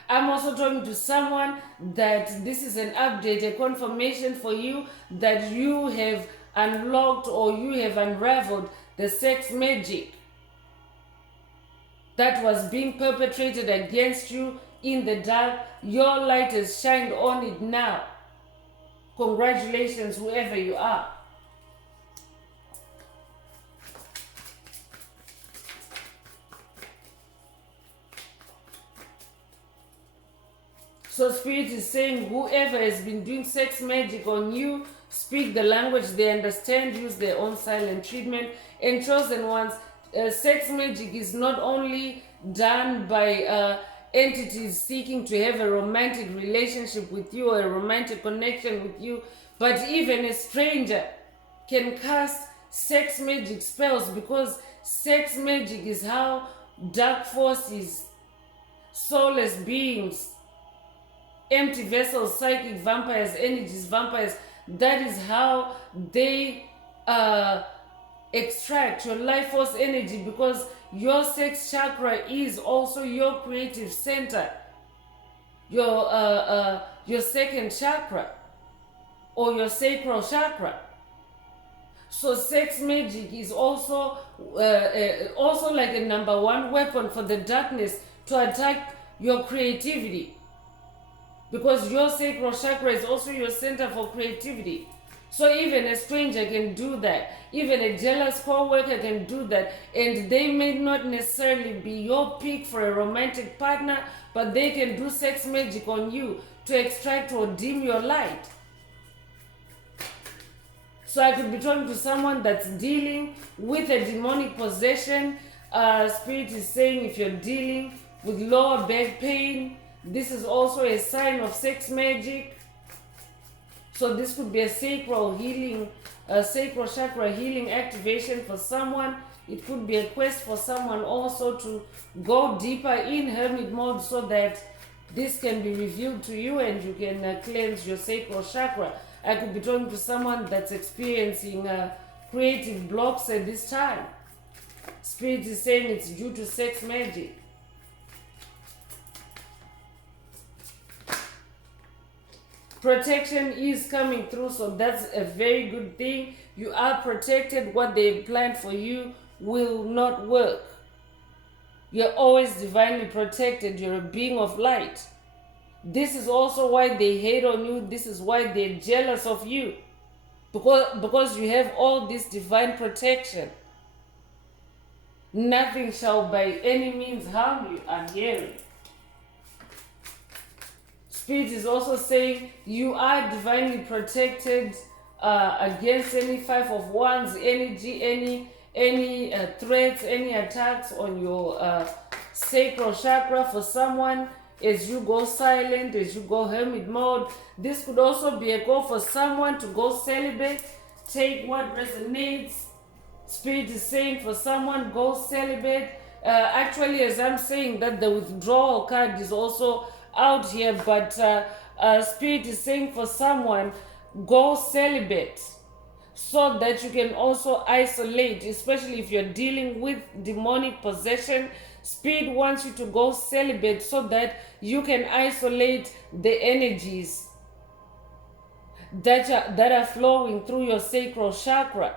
I'm also talking to someone that this is an update, a confirmation for you that you have unlocked, or you have unraveled the sex magic that was being perpetrated against you in the dark. Your light has shined on it now. Congratulations, whoever you are. So Spirit is saying whoever has been doing sex magic on you, speak the language they understand, use their own silent treatment. And chosen ones, sex magic is not only done by entities seeking to have a romantic relationship with you or a romantic connection with you, but even a stranger can cast sex magic spells, because sex magic is how dark forces, soulless beings, empty vessels, psychic vampires, energies, vampires, that is how they extract your life force energy, because your sex chakra is also your creative center, your second chakra or your sacral chakra. So sex magic is also like a number one weapon for the darkness to attack your creativity, because your sacral chakra is also your center for creativity. So even a stranger can do that, even a jealous co-worker can do that, and they may not necessarily be your pick for a romantic partner, but they can do sex magic on you to extract or dim your light. So I could be talking to someone that's dealing with a demonic possession. Spirit is saying if you're dealing with lower back pain, this is also a sign of sex magic. So this could be a sacral healing, a sacral chakra healing activation for someone. It could be a quest for someone also to go deeper in hermit mode, so that this can be revealed to you and you can cleanse your sacral chakra. I could be talking to someone that's experiencing creative blocks at this time. Spirit is saying it's due to sex magic. Protection is coming through, so that's a very good thing. You are protected. What they've planned for you will not work. You're always divinely protected. You're a being of light. This is also why they hate on you. This is why they're jealous of you, because you have all this divine protection. Nothing shall by any means harm you, I'm hearing. Spirit is also saying you are divinely protected against any Five of Wands energy, any threats, any attacks on your sacral chakra. For someone, as you go silent, as you go hermit mode, this could also be a call for someone to go celibate. Take what resonates. Spirit is saying for someone, go celibate. Actually, as I'm saying that, the withdrawal card is also out here, but Spirit is saying for someone, go celibate, so that you can also isolate, especially if you're dealing with demonic possession. Spirit wants you to go celibate so that you can isolate the energies that are flowing through your sacral chakra,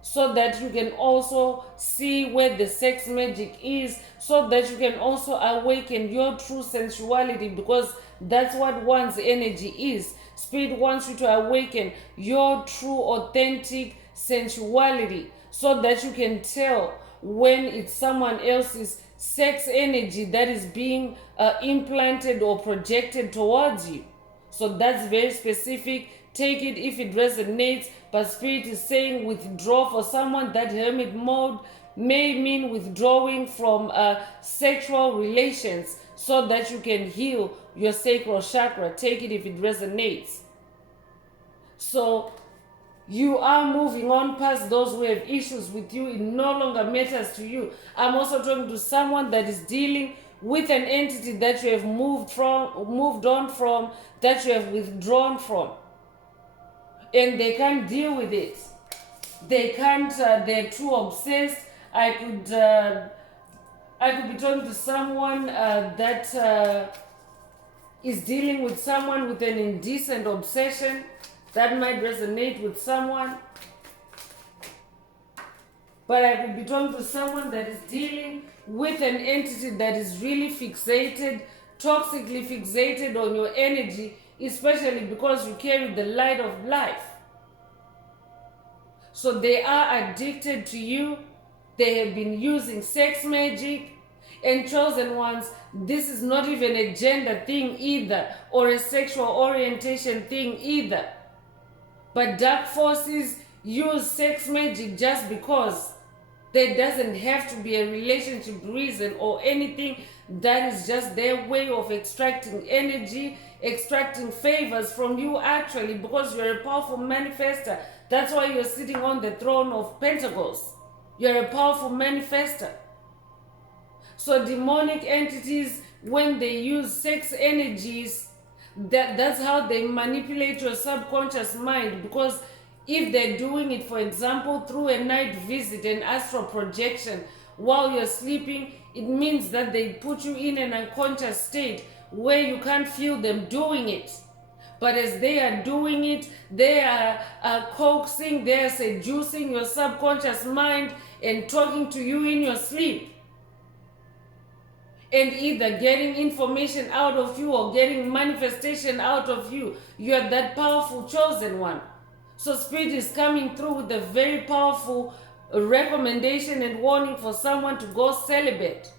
so that you can also see where the sex magic is, so that you can also awaken your true sensuality, because that's what one's energy is. Spirit wants you to awaken your true authentic sensuality, so that you can tell when it's someone else's sex energy that is being implanted or projected towards you. So that's very specific. Take it if it resonates, but Spirit is saying withdraw. For someone, that hermit mode may mean withdrawing from sexual relations, so that you can heal your sacral chakra. Take it if it resonates. So you are moving on past those who have issues with you. It no longer matters to you. I'm also talking to someone that is dealing with an entity that you have moved on from, that you have withdrawn from, and they can't deal with it. They can't. They're too obsessed. I could be talking to someone that is dealing with someone with an indecent obsession. That might resonate with someone. But I could be talking to someone that is dealing with an entity that is really fixated, toxically fixated on your energy, especially because you carry the light of life. So they are addicted to you. They have been using sex magic. And chosen ones, this is not even a gender thing either, or a sexual orientation thing either. But dark forces use sex magic just because. There doesn't have to be a relationship reason or anything. That is just their way of extracting energy, extracting favors from you actually, because you're a powerful manifester. That's why you're sitting on the throne of Pentacles. You're a powerful manifester. So demonic entities, when they use sex energies, that's how they manipulate your subconscious mind. Because if they're doing it, for example, through a night visit, an astral projection, while you're sleeping, it means that they put you in an unconscious state where you can't feel them doing it. But as they are doing it, they are coaxing, they are seducing your subconscious mind and talking to you in your sleep. And either getting information out of you or getting manifestation out of you. You're that powerful chosen one. So Spirit is coming through with a very powerful recommendation and warning for someone to go celibate,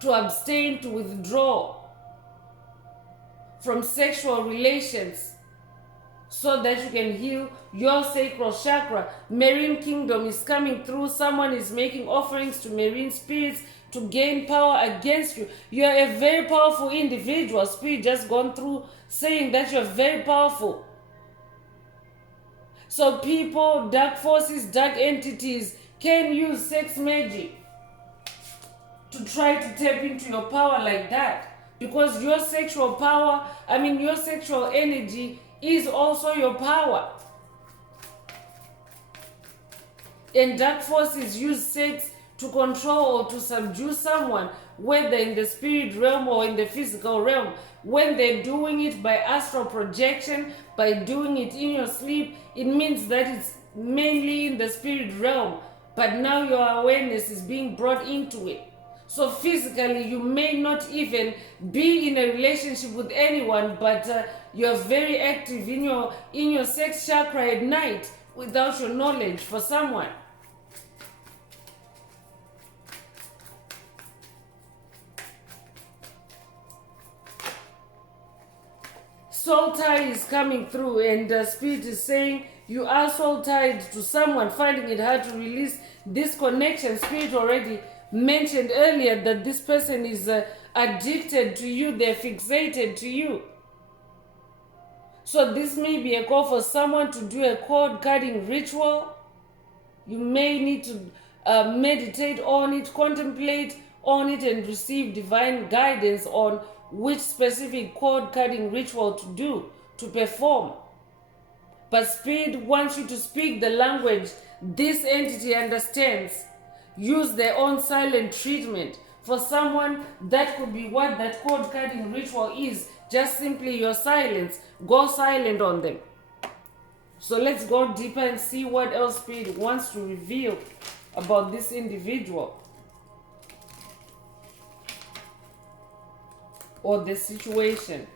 to abstain, to withdraw from sexual relations so that you can heal your sacral chakra. Marine kingdom is coming through. Someone is making offerings to marine spirits to gain power against you. You are a very powerful individual. Spirit just gone through saying that you're very powerful. So people, dark forces, dark entities can use sex magic to try to tap into your power like that. Because your sexual power, your sexual energy is also your power. And dark forces use sex to control or to subdue someone, whether in the spirit realm or in the physical realm. When they're doing it by astral projection, by doing it in your sleep, it means that it's mainly in the spirit realm. But now your awareness is being brought into it. So physically, you may not even be in a relationship with anyone, but you're very active in your sex chakra at night without your knowledge for someone. Soul tie is coming through, and Spirit is saying you are soul tied to someone, finding it hard to release this connection. Spirit already mentioned earlier that this person is addicted to you, they're fixated to you. So this may be a call for someone to do a cord cutting ritual. You may need to meditate on it, contemplate on it, and receive divine guidance on which specific cord cutting ritual to do, to perform. But Spirit wants you to speak the language this entity understands. Use their own silent treatment. For someone, that could be what that cord cutting ritual is. Just simply your silence. Go silent on them. So let's go deeper and see what else Spirit wants to reveal about this individual or the situation.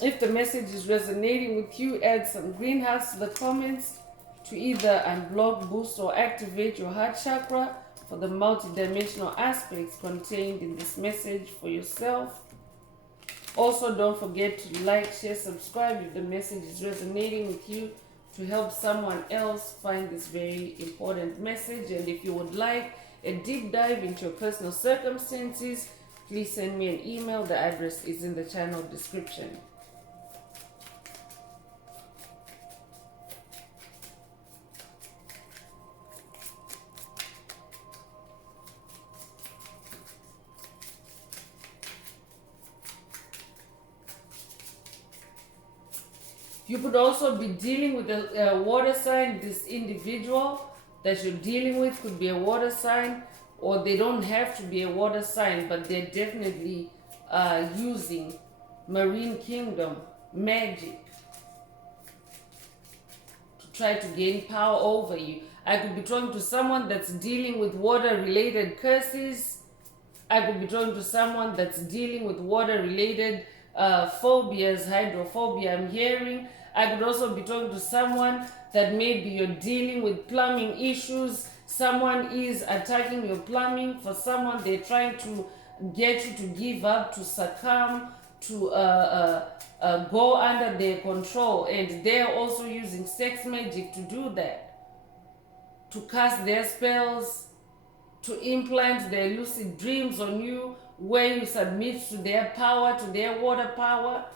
If the message is resonating with you, add some green hearts to the comments to either unblock, boost, or activate your heart chakra for the multidimensional aspects contained in this message for yourself. Also, don't forget to like, share, subscribe if the message is resonating with you, to help someone else find this very important message. And if you would like a deep dive into your personal circumstances, please send me an email. The address is in the channel description. You could also be dealing with a water sign. This individual that you're dealing with could be a water sign, or they don't have to be a water sign, but they're definitely using marine kingdom magic to try to gain power over you. I could be talking to someone that's dealing with water-related curses. I could be talking to someone that's dealing with water-related phobias, hydrophobia, I'm hearing. I could also be talking to someone that maybe you're dealing with plumbing issues, Someone is attacking your plumbing. For someone, they're trying to get you to give up, to succumb, to go under their control. And they're also using sex magic to do that, to cast their spells, to implant their lucid dreams on you, where you submit to their power, to their water power.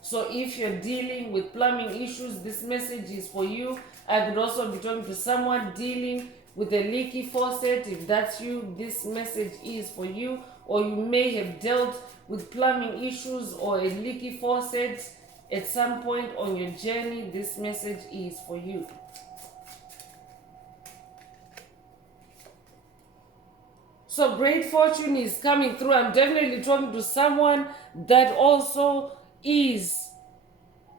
So if you're dealing with plumbing issues, this message is for you. I could also be talking to someone dealing with a leaky faucet. If that's you, this message is for you. Or you may have dealt with plumbing issues or a leaky faucet at some point on your journey. This message is for you. So great fortune is coming through. I'm definitely talking to someone that also is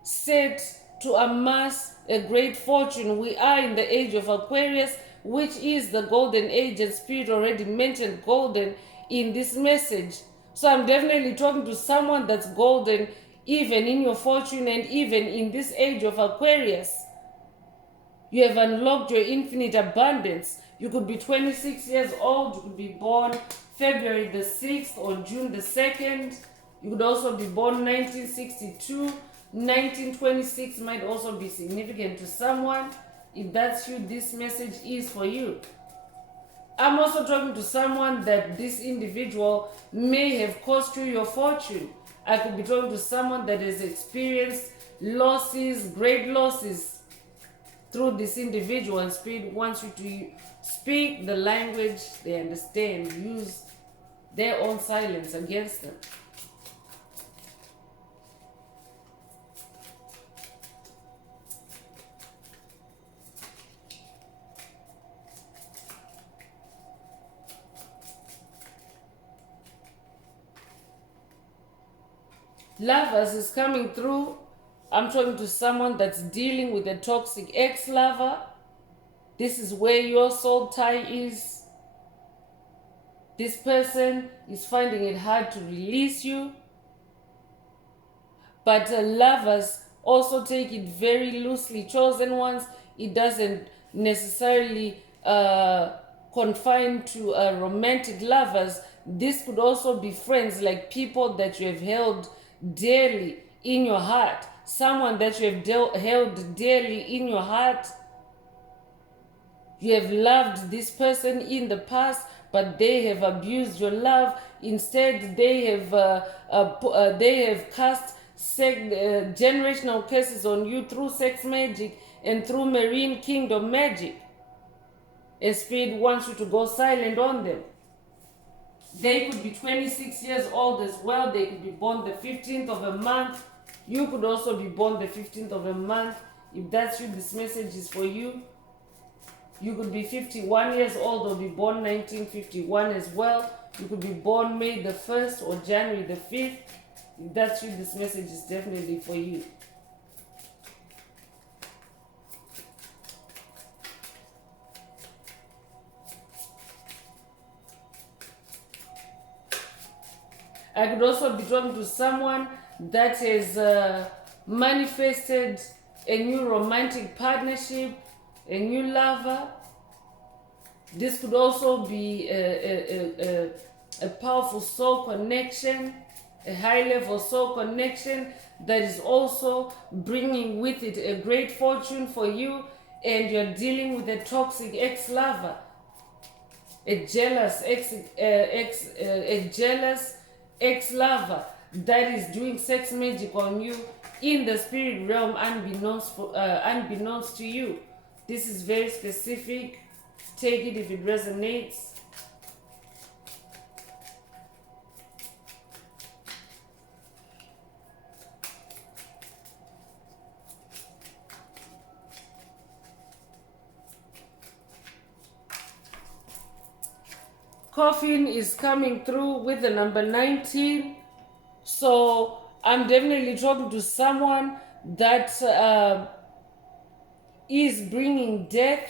set to amass a great fortune. We are in the age of Aquarius, which is the golden age, and Spirit already mentioned golden in this message. So I'm definitely talking to someone that's golden, even in your fortune and even in this age of Aquarius. You have unlocked your infinite abundance. You could be 26 years old. You could be born February the 6th or June the 2nd. You could also be born 1962. 1926 might also be significant to someone. If that's you, this message is for you. I'm also talking to someone that this individual may have cost you your fortune. I could be talking to someone that has experienced losses, great losses, through this individual, and Spirit wants you to speak the language they understand. Use their own silence against them. Lovers is coming through. I'm talking to someone that's dealing with a toxic ex-lover. This is where your soul tie is. This person is finding it hard to release you. But lovers also take it very loosely. Chosen ones, it doesn't necessarily confine to romantic lovers. This could also be friends, like people that you have held dearly in your heart. Someone that you have held dearly in your heart. You have loved this person in the past, but they have abused your love. Instead, they have cast generational curses on you through sex magic and through marine kingdom magic. And Spirit wants you to go silent on them. They could be 26 years old as well. They could be born the 15th of a month. You could also be born the 15th of a month. If that's you, this message is for you. You could be 51 years old or be born 1951 as well. You could be born May the 1st or January the 5th. If that's you, this message is definitely for you. I could also be talking to someone that has manifested a new romantic partnership, a new lover. This could also be a powerful soul connection, a high-level soul connection that is also bringing with it a great fortune for you, and you're dealing with a toxic ex-lover, a jealous ex-lover that is doing sex magic on you in the spirit realm unbeknownst to you. This is very specific. Take it if it resonates. Coffin is coming through with the number 19. So I'm definitely talking to someone that is bringing death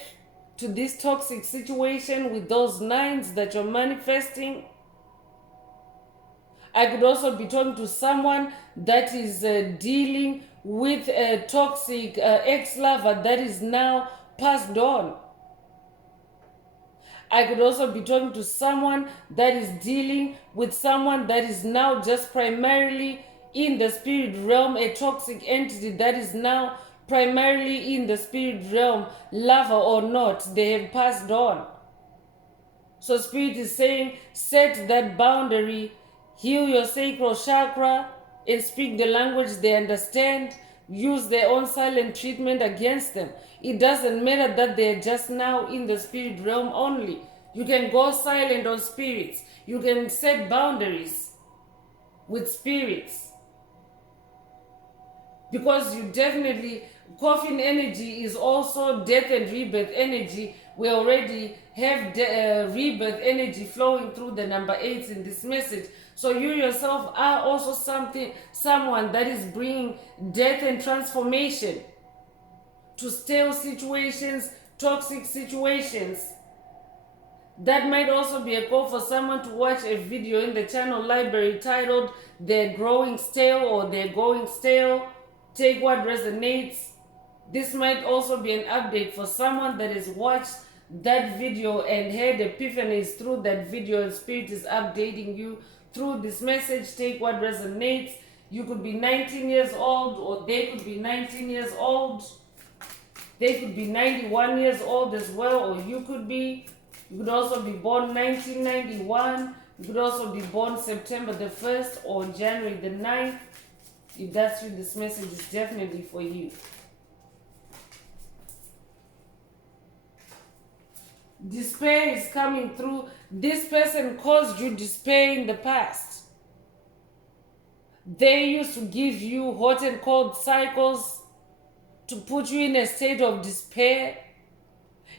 to this toxic situation with those 9s that you're manifesting. I could also be talking to someone that is dealing with a toxic ex-lover that is now passed on. I could also be talking to someone that is dealing with someone that is now just primarily in the spirit realm, a toxic entity that is now primarily in the spirit realm, lover or not, they have passed on. So Spirit is saying, set that boundary, heal your sacral chakra, and speak the language they understand. Use their own silent treatment against them. It doesn't matter that they're just now in the spirit realm only. You can go silent on spirits. You can set boundaries with spirits. Because you definitely, coffin energy is also death and rebirth energy. We already have rebirth energy flowing through the number 8 in this message. So you yourself are also someone that is bringing death and transformation to stale situations, toxic situations. That might also be a call for someone to watch a video in the channel library titled They're Growing Stale or They're Going Stale. Take what resonates. This might also be an update for someone that has watched that video and had epiphanies through that video, and Spirit is updating you through this message. Take what resonates. You could be 19 years old, or they could be 19 years old. They could be 91 years old as well, or you could also be born 1991. You could also be born September the 1st or January the 9th. If that's you, this message is definitely for you. Despair is coming through. This person caused you despair in the past. They used to give you hot and cold cycles to put you in a state of despair,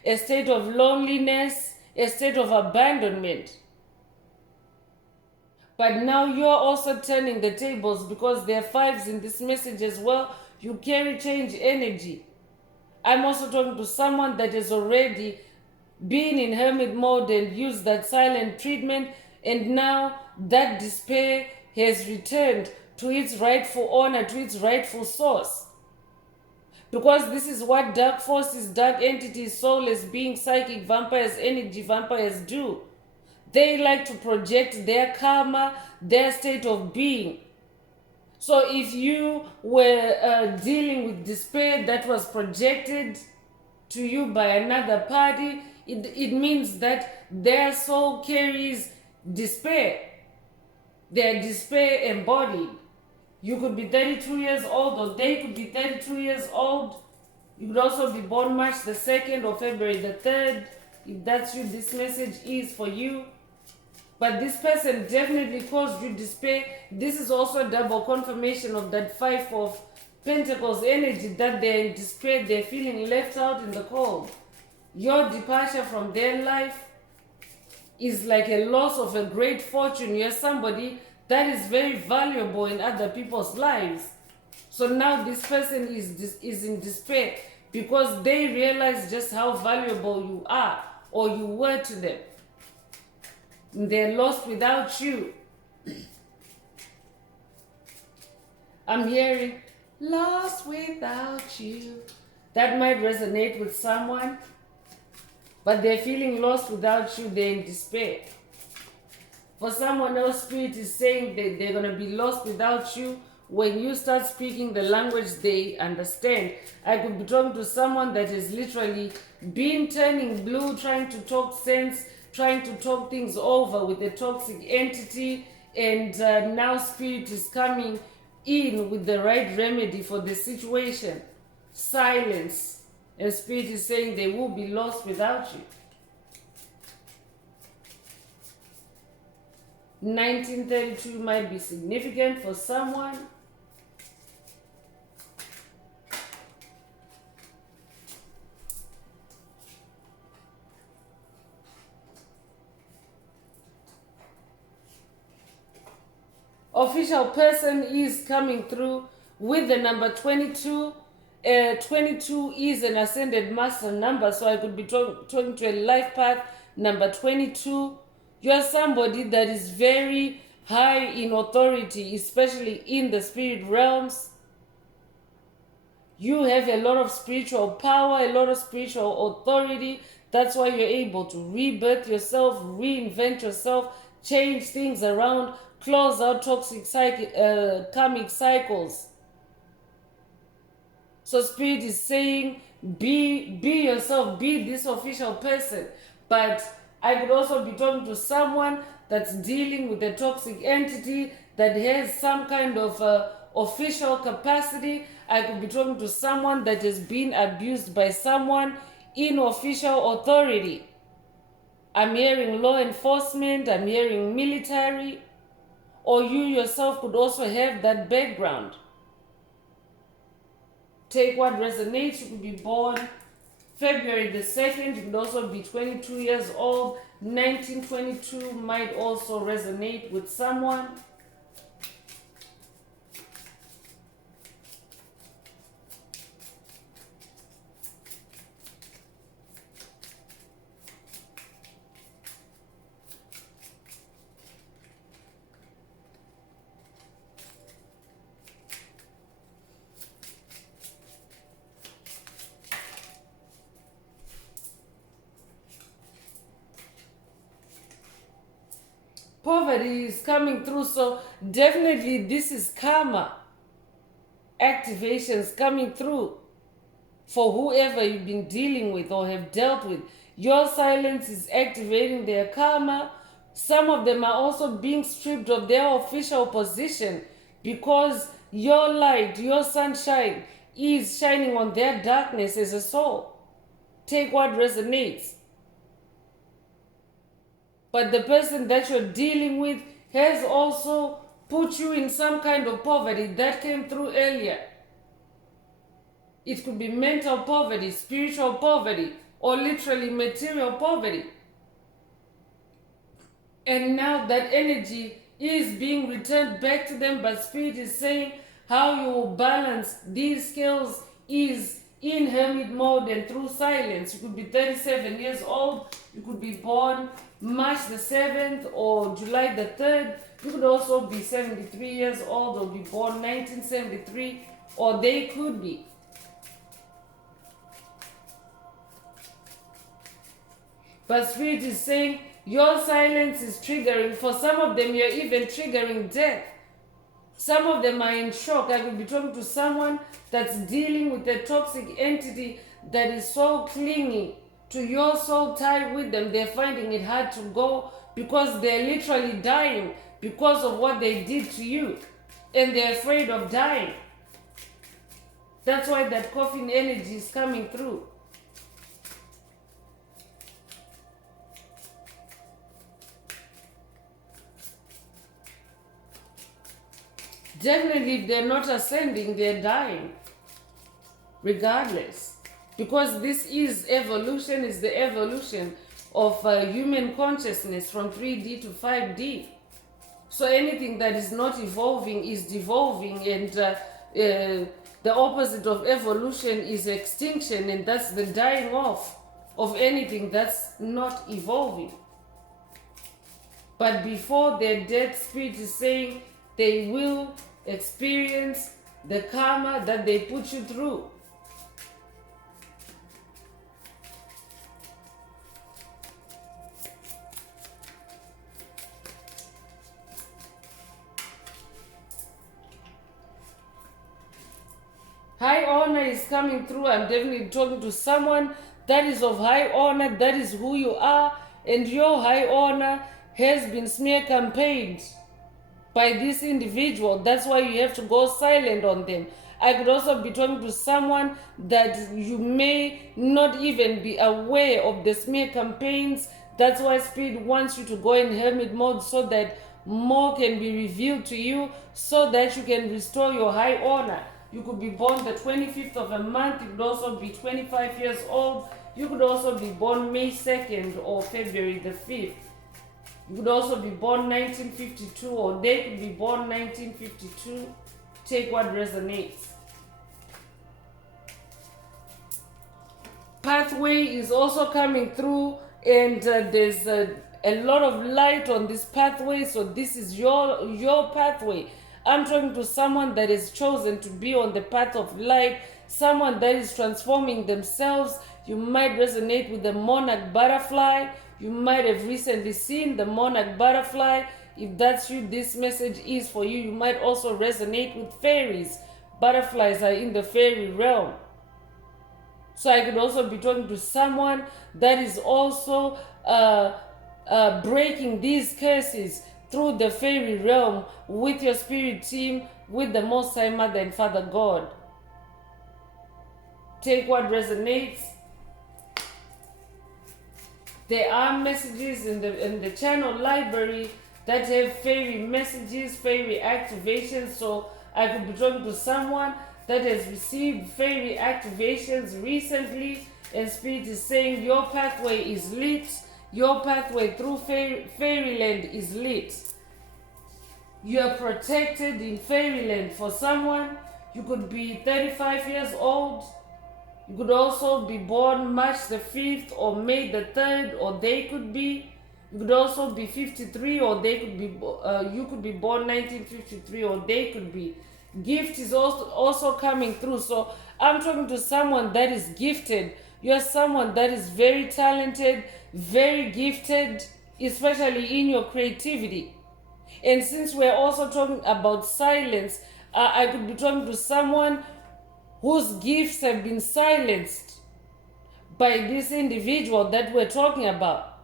a state of loneliness, a state of abandonment. But now you're also turning the tables, because there are 5s in this message as well. You carry change energy. I'm also talking to someone that has already been in hermit mode and used that silent treatment, and now that despair has returned to its rightful owner, to its rightful source. Because this is what dark forces, dark entities, soulless beings, psychic vampires, energy vampires do. They like to project their karma, their state of being. So if you were dealing with despair that was projected to you by another party, it means that their soul carries despair. Their despair embodied. You could be 32 years old, or they could be 32 years old. You could also be born March the 2nd or February the 3rd. If that's you, this message is for you. But this person definitely caused you despair. This is also a double confirmation of that 5 of Pentacles energy, that they're in despair, they're feeling left out in the cold. Your departure from their life is like a loss of a great fortune. You're somebody that is very valuable in other people's lives. So now this person is in despair because they realize just how valuable you are, or you were to them. They're lost without you. I'm hearing lost without you. That might resonate with someone, but they're feeling lost without you. They're in despair. For someone else, Spirit is saying that they're going to be lost without you when you start speaking the language they understand. I could be talking to someone that has literally been turning blue, trying to talk sense, trying to talk things over with a toxic entity, and now Spirit is coming in with the right remedy for the situation. Silence. And Spirit is saying they will be lost without you. 1932 might be significant for someone. Official person is coming through with the number 22. 22 is an ascended master number, so I could be talking to a life path number 22. You're somebody that is very high in authority, especially in the spirit realms. You have a lot of spiritual power, a lot of spiritual authority. That's why you're able to rebirth yourself, reinvent yourself, change things around, close out toxic karmic cycles. So Spirit is saying, be yourself, be this official person. But I could also be talking to someone that's dealing with a toxic entity that has some kind of official capacity. I could be talking to someone that has been abused by someone in official authority. I'm hearing law enforcement, I'm hearing military, or you yourself could also have that background. Take what resonates. You could be born February the 2nd. You could also be 22 years old. 1922 might also resonate with someone. Poverty is coming through, so definitely this is karma activations coming through for whoever you've been dealing with or have dealt with. Your silence is activating their karma. Some of them are also being stripped of their official position because your light, your sunshine is shining on their darkness as a soul. Take what resonates. But the person that you're dealing with has also put you in some kind of poverty that came through earlier. It could be mental poverty, spiritual poverty, or literally material poverty. And now that energy is being returned back to them, but Spirit is saying how you will balance these scales is in hermit mode and through silence. You could be 37 years old. You could be born March the 7th or July the 3rd. You could also be 73 years old or be born 1973, or they could be. But Spirit is saying your silence is triggering. For some of them, you're even triggering death. Some of them are in shock. I could be talking to someone that's dealing with a toxic entity that is so clingy to your soul tie with them. They're finding it hard to go because they're literally dying because of what they did to you. And they're afraid of dying. That's why that coffin energy is coming through. Definitely, if they're not ascending, they're dying. Regardless. Because this is evolution, is the evolution of human consciousness from 3D to 5D. So anything that is not evolving is devolving, and the opposite of evolution is extinction, and that's the dying off of anything that's not evolving. But before their death, Spirit is saying they will experience the karma that they put you through. High honor is coming through. I'm definitely talking to someone that is of high honor. That is who you are. And your high honor has been smear campaigned by this individual. That's why you have to go silent on them. I could also be talking to someone that you may not even be aware of the smear campaigns. That's why Spirit wants you to go in hermit mode so that more can be revealed to you, so that you can restore your high honor. You could be born the 25th of a month. You could also be 25 years old. You could also be born May 2nd or February the 5th. You could also be born 1952, or they could be born 1952. Take what resonates. Pathway is also coming through, and there's a lot of light on this pathway. So this is your pathway. I'm talking to someone that is chosen to be on the path of light. someone that is transforming themselves. You might resonate with the monarch butterfly. You might have recently seen the monarch butterfly. If that's you, this message is for you. You might also resonate with fairies. Butterflies are in the fairy realm. So I could also be talking to someone that is also breaking these curses through the fairy realm with your spirit team, with the Most High Mother and Father God. Take what resonates. There are messages in the channel library that have fairy messages, fairy activations. So I could be talking to someone that has received fairy activations recently, and Spirit is saying your pathway is lit. Your pathway through fairyland is lit. You are protected in fairyland. For someone, you could be 35 years old. You could also be born March the 5th or May the 3rd, or they could be. You could also be 53, or they could be. You could be born 1953, or they could be. Gift is also coming through. So I'm talking to someone that is gifted. You're someone that is very talented, very gifted, especially in your creativity. And since we're also talking about silence, I could be talking to someone whose gifts have been silenced by this individual that we're talking about.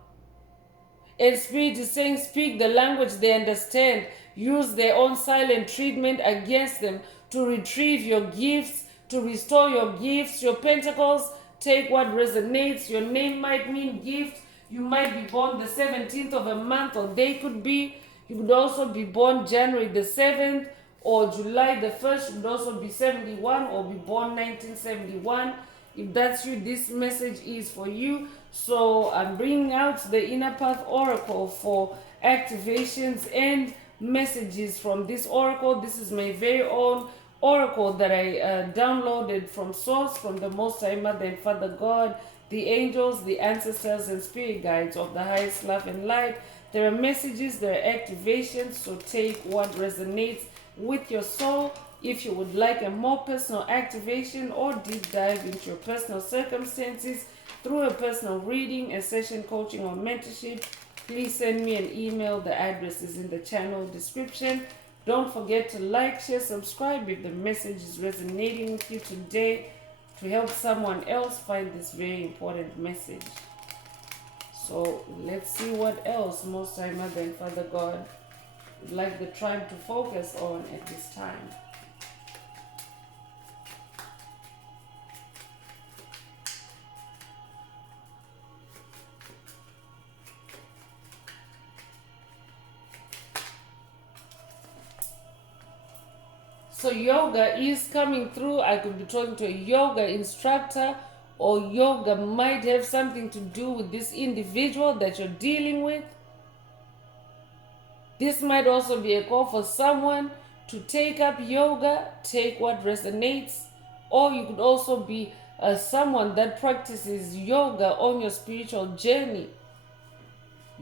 And Spirit is saying, speak the language they understand. Use their own silent treatment against them to retrieve your gifts, to restore your gifts, your pentacles. Take what resonates. Your name might mean gift. You might be born the 17th of a month, or they could be. You could also be born January the 7th or July the 1st. You could also be 71 or be born 1971. If that's you, this message is for you. So I'm bringing out the Inner Path Oracle for activations and messages from this oracle. This is my very own oracle that I downloaded from source, from the Most High Mother and Father God, the angels, the ancestors, and spirit guides of the highest love and light. There are messages, there are activations, so take what resonates with your soul. If you would like a more personal activation or deep dive into your personal circumstances through a personal reading, a session coaching, or mentorship, please send me an email. The address is in the channel description. Don't forget to like, share, subscribe if the message is resonating with you today, to help someone else find this very important message. So let's see what else Most High Mother and Father God would like the tribe to focus on at this time. So yoga is coming through. I could be talking to a yoga instructor, or yoga might have something to do with this individual that you're dealing with. This might also be a call for someone to take up yoga, take what resonates, or you could also be someone that practices yoga on your spiritual journey.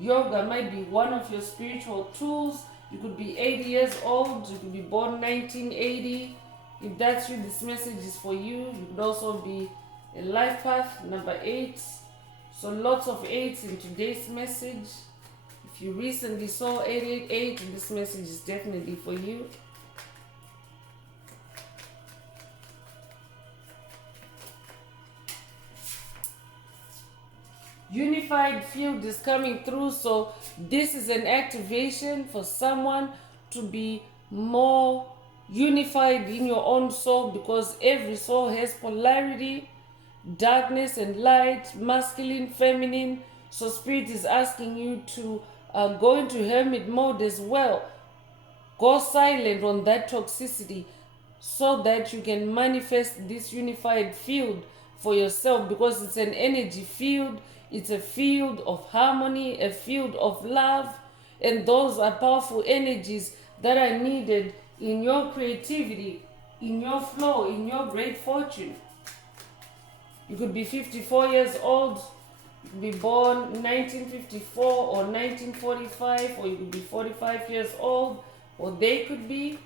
Yoga might be one of your spiritual tools. You could be 80 years old. You could be born 1980. If that's you, this message is for you. You could also be a life path, number 8. So lots of 8s in today's message. If you recently saw 888, this message is definitely for you. Unified field is coming through, so this is an activation for someone to be more unified in your own soul, because every soul has polarity, darkness and light, masculine, feminine. So Spirit is asking you to go into hermit mode as well. Go silent on that toxicity so that you can manifest this unified field for yourself, because it's an energy field. It's a field of harmony, a field of love, and those are powerful energies that are needed in your creativity, in your flow, in your great fortune. You could be 54 years old, you could be born 1954 or 1945, or you could be 45 years old, or they could be,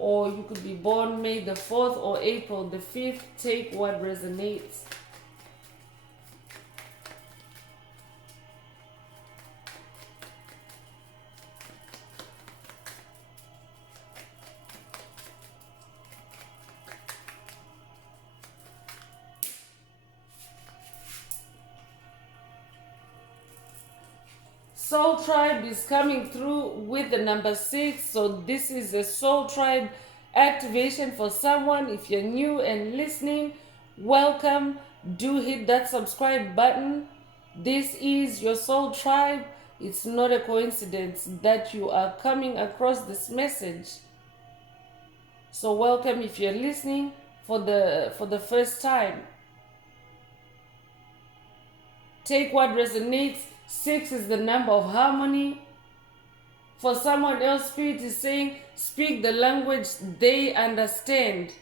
or you could be born May the 4th or April the 5th. Take what resonates. Soul Tribe is coming through with the number 6. So this is a Soul Tribe activation for someone. If you're new and listening, welcome. Do hit that subscribe button. This is your Soul Tribe. It's not a coincidence that you are coming across this message. So welcome if you're listening for the first time. Take what resonates. 6 is the number of harmony. For someone else, Spirit is saying, speak the language they understand.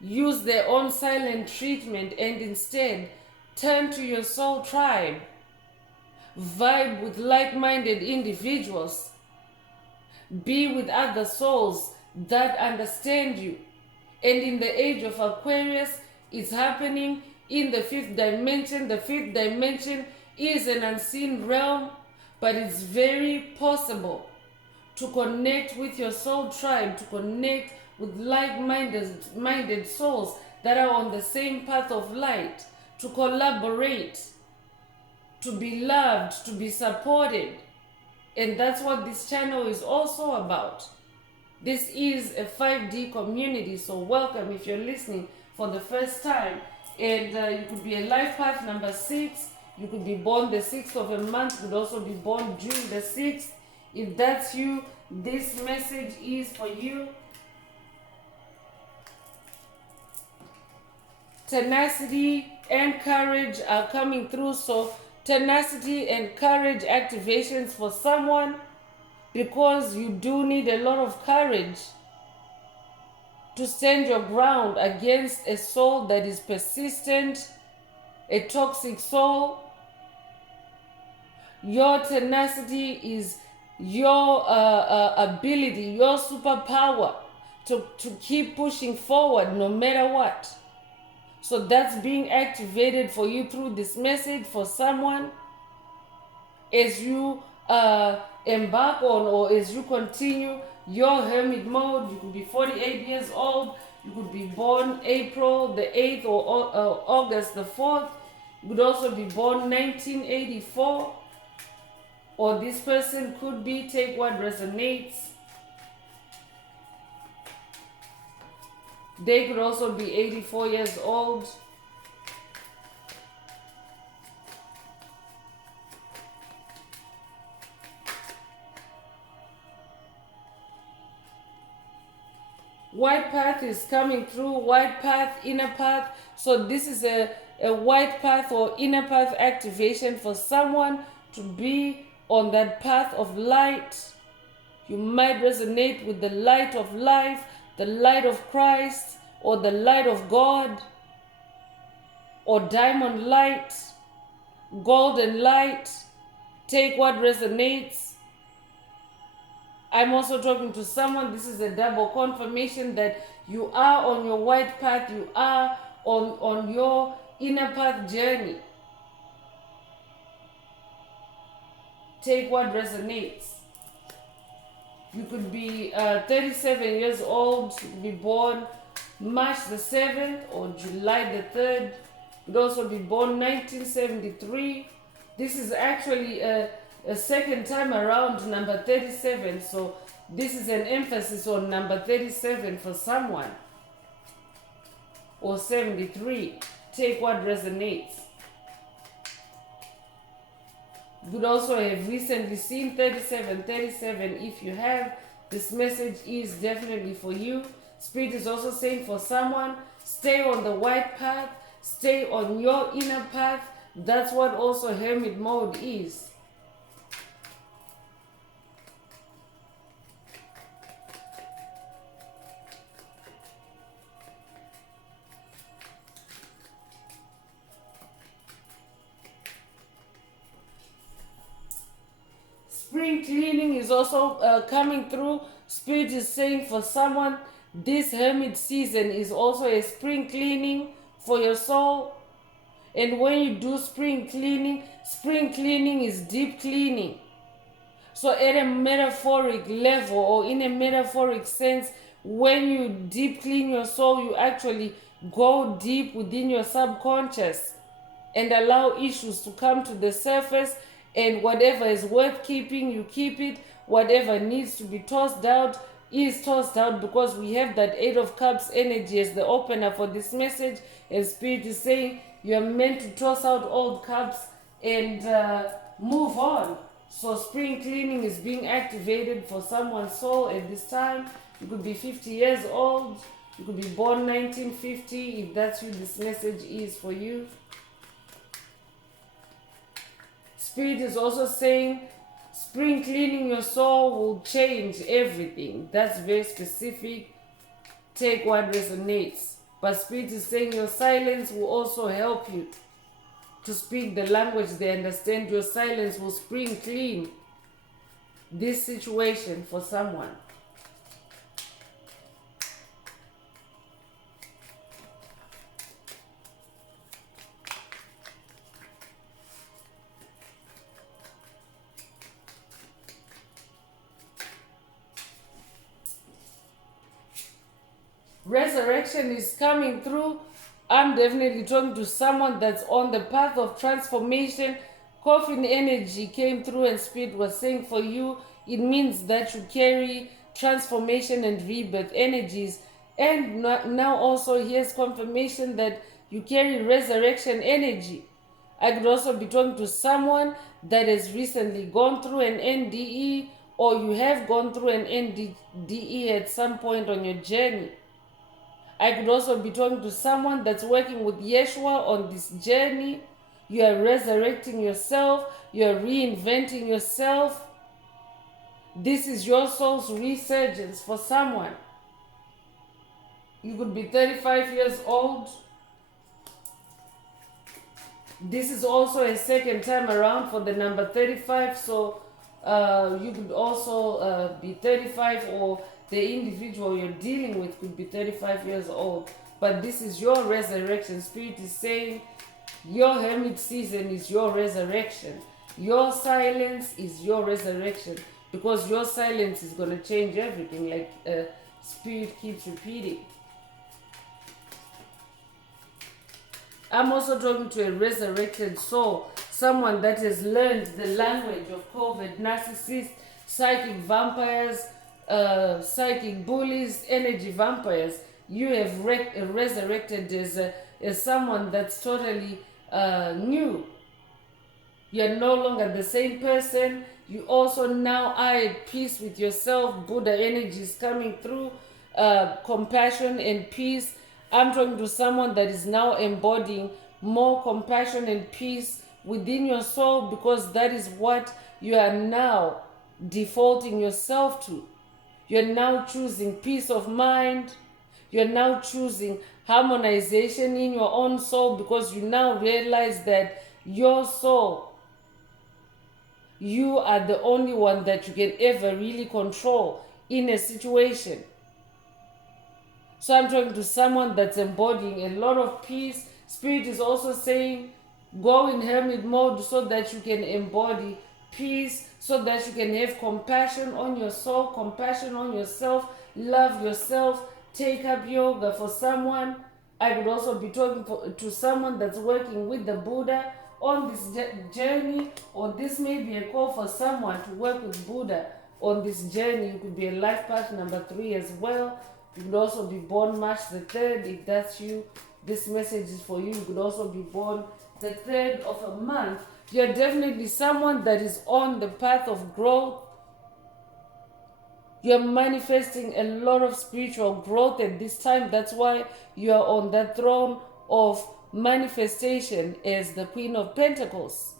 Use their own silent treatment and instead turn to your soul tribe. Vibe with like-minded individuals. Be with other souls that understand you. And in the age of Aquarius, it's happening in the 5th dimension. The 5th dimension is an unseen realm, but it's very possible to connect with your soul tribe, to connect with like-minded souls that are on the same path of light, to collaborate, to be loved, to be supported. And that's what this channel is also about. This is a 5D community, so welcome if you're listening for the first time. And you could be a life path number 6. You could be born the 6th of a month. You could also be born June the 6th. If that's you, this message is for you. Tenacity and courage are coming through. So tenacity and courage activations for someone, because you do need a lot of courage to stand your ground against a soul that is persistent, a toxic soul. Your tenacity is your ability, your superpower to keep pushing forward no matter what. So that's being activated for you through this message for someone as you embark on, or as you continue your hermit mode. You could be 48 years old. You could be born April the 8th or August the 4th. You could also be born 1984. Or this person could be, take what resonates. They could also be 84 years old. White path is coming through. White path, inner path. So this is a white path or inner path activation for someone to be on that path of light. You might resonate with the light of life, the light of Christ, or the light of God, or diamond light, golden light. Take what resonates. I'm also talking to someone. This is a double confirmation that you are on your white path. You are on your inner path journey. Take what resonates. You could be 37 years old. You could be born March the 7th or July the 3rd. You could also be born 1973. This is actually a second time around number 37. So this is an emphasis on number 37 for someone. Or 73. Take what resonates. You could also have recently seen 37. If you have, this message is definitely for you. Spirit is also saying for someone, stay on the white path, stay on your inner path. That's what also hermit mode is. Spring cleaning is also coming through. Spirit is saying for someone This hermit season is also a spring cleaning for your soul. And when you do spring cleaning is deep cleaning. So at a metaphoric level or in a metaphoric sense, when you deep clean your soul, you actually go deep within your subconscious and allow issues to come to the surface, and whatever is worth keeping, you keep it. Whatever needs to be tossed out is tossed out, because we have that Eight of Cups energy as the opener for this message, and Spirit is saying you are meant to toss out old cups and move on. So spring cleaning is being activated for someone's soul at this time. You could be 50 years old. You could be born 1950. If that's who this message is for you. Spirit is also saying spring cleaning your soul will change everything. That's very specific. Take what resonates. But Spirit is saying your silence will also help you to speak the language they understand. Your silence will spring clean this situation for someone. Resurrection is coming through. I'm definitely talking to someone that's on the path of transformation. Coffin energy came through and Spirit was saying for you, it means that you carry transformation and rebirth energies. And now also here's confirmation that you carry resurrection energy. I could also be talking to someone that has recently gone through an NDE, or you have gone through an NDE at some point on your journey. I could also be talking to someone that's working with Yeshua on this journey. You are resurrecting yourself. You are reinventing yourself. This is your soul's resurgence for someone. You could be 35 years old. This is also a second time around for the number 35. So you could also be 35, or the individual you're dealing with could be 35 years old. But this is your resurrection. Spirit is saying your hermit season is your resurrection. Your silence is your resurrection, because your silence is going to change everything, like Spirit keeps repeating. I'm also talking to a resurrected soul, someone that has learned the language of COVID, narcissists, psychic vampires, psychic bullies, energy vampires. You have resurrected as someone that's totally new. You're no longer the same person. You also now are at peace with yourself. Buddha energy is coming through, compassion and peace. I'm talking to someone that is now embodying more compassion and peace within your soul, because that is what you are now defaulting yourself to. You're now choosing peace of mind. You're now choosing harmonization in your own soul, because you now realize that your soul, you are the only one that you can ever really control in a situation. So I'm talking to someone that's embodying a lot of peace. Spirit is also saying go in hermit mode so that you can embody peace, so that you can have compassion on your soul, compassion on yourself, love yourself, take up yoga for someone. I could also be talking to someone that's working with the Buddha on this journey, or this may be a call for someone to work with Buddha on this journey. You could be a life path number 3 as well. You could also be born March the 3rd. If that's you, this message is for you. You could also be born the 3rd of a month. You're definitely someone that is on the path of growth. You're manifesting a lot of spiritual growth at this time. That's why you're on the throne of manifestation as the Queen of Pentacles.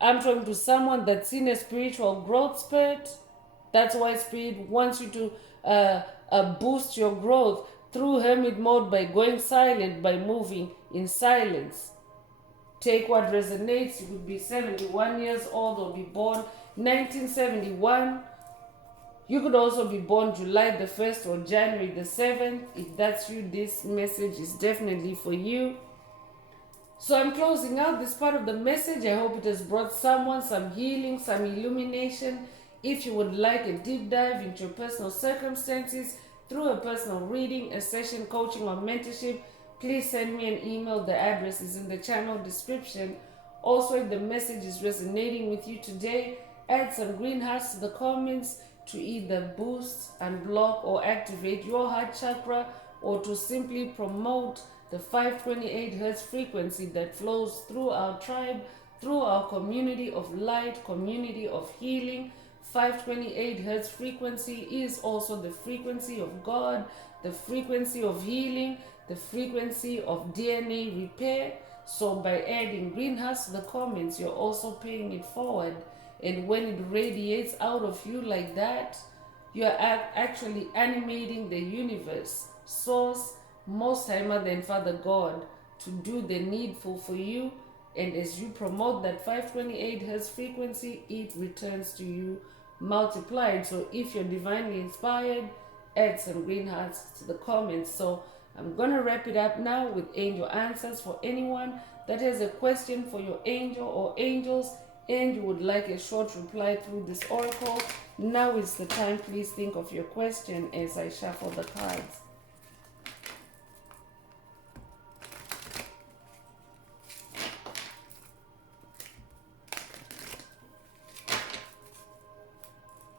I'm talking to someone that's in a spiritual growth spurt. That's why Spirit wants you to boost your growth through hermit mode by going silent, by moving in silence. Take what resonates. You could be 71 years old or be born 1971. You could also be born July the 1st or January the 7th. If that's you, this message is definitely for you. So I'm closing out this part of the message. I hope it has brought someone some healing, some illumination. If you would like a deep dive into your personal circumstances through a personal reading, a session, coaching, or mentorship, please send me an email. The address is in the channel description. Also, if the message is resonating with you today, add some green hearts to the comments to either boost, unblock, or activate your heart chakra, or to simply promote the 528 hertz frequency that flows through our tribe, through our community of light, community of healing. 528 hertz frequency is also the frequency of God, the frequency of healing, the frequency of DNA repair. So by adding green hearts to the comments, you're also paying it forward. And when it radiates out of you like that, you're actually animating the universe, source, Most High Mother and Father God, to do the needful for you. And as you promote that 528 hertz frequency, it returns to you multiplied. So if you're divinely inspired, add some green hearts to the comments. So I'm going to wrap it up now with angel answers. For anyone that has a question for your angel or angels and you would like a short reply through this oracle, now is the time. Please think of your question as I shuffle the cards.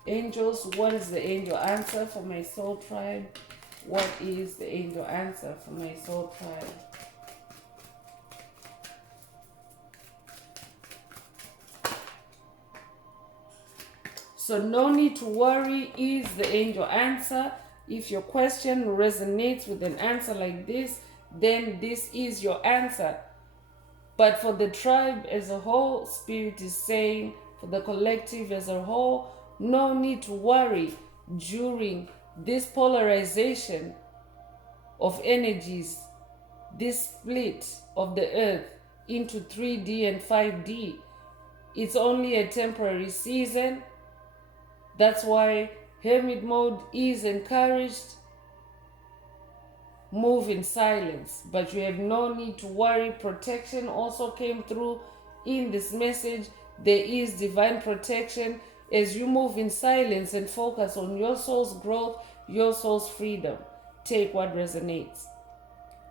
Angels, what is the angel answer for my soul tribe? What is the angel answer for my soul tribe? So no need to worry is the angel answer. If your question resonates with an answer like this, then this is your answer. But for the tribe as a whole, Spirit is saying, for the collective as a whole, no need to worry during this polarization of energies, this split of the earth into 3D and 5D. It's only a temporary season. That's why hermit mode is encouraged. Move in silence, but you have no need to worry. Protection also came through in this message. There is divine protection as you move in silence and focus on your soul's growth, your soul's freedom. Take what resonates.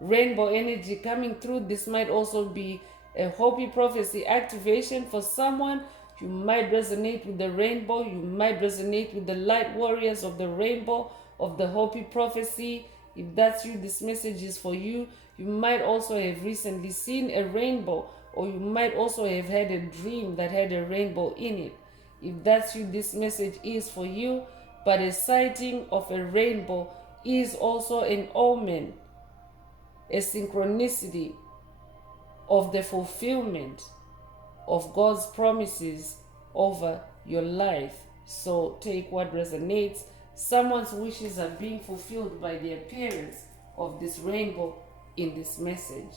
Rainbow energy coming through. This might also be a Hopi prophecy activation for someone. You might resonate with the rainbow. You might resonate with the light warriors of the rainbow of the Hopi prophecy. If that's you, this message is for you. You might also have recently seen a rainbow, or you might also have had a dream that had a rainbow in it. If that's you, this message is for you. But a sighting of a rainbow is also an omen, a synchronicity of the fulfillment of God's promises over your life. So take what resonates. Someone's wishes are being fulfilled by the appearance of this rainbow in this message.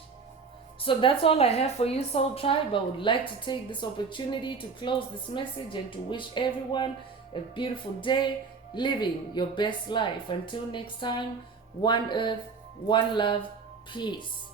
So that's all I have for you, Soul Tribe. I would like to take this opportunity to close this message and to wish everyone a beautiful day, living your best life. Until next time, one earth, one love, peace.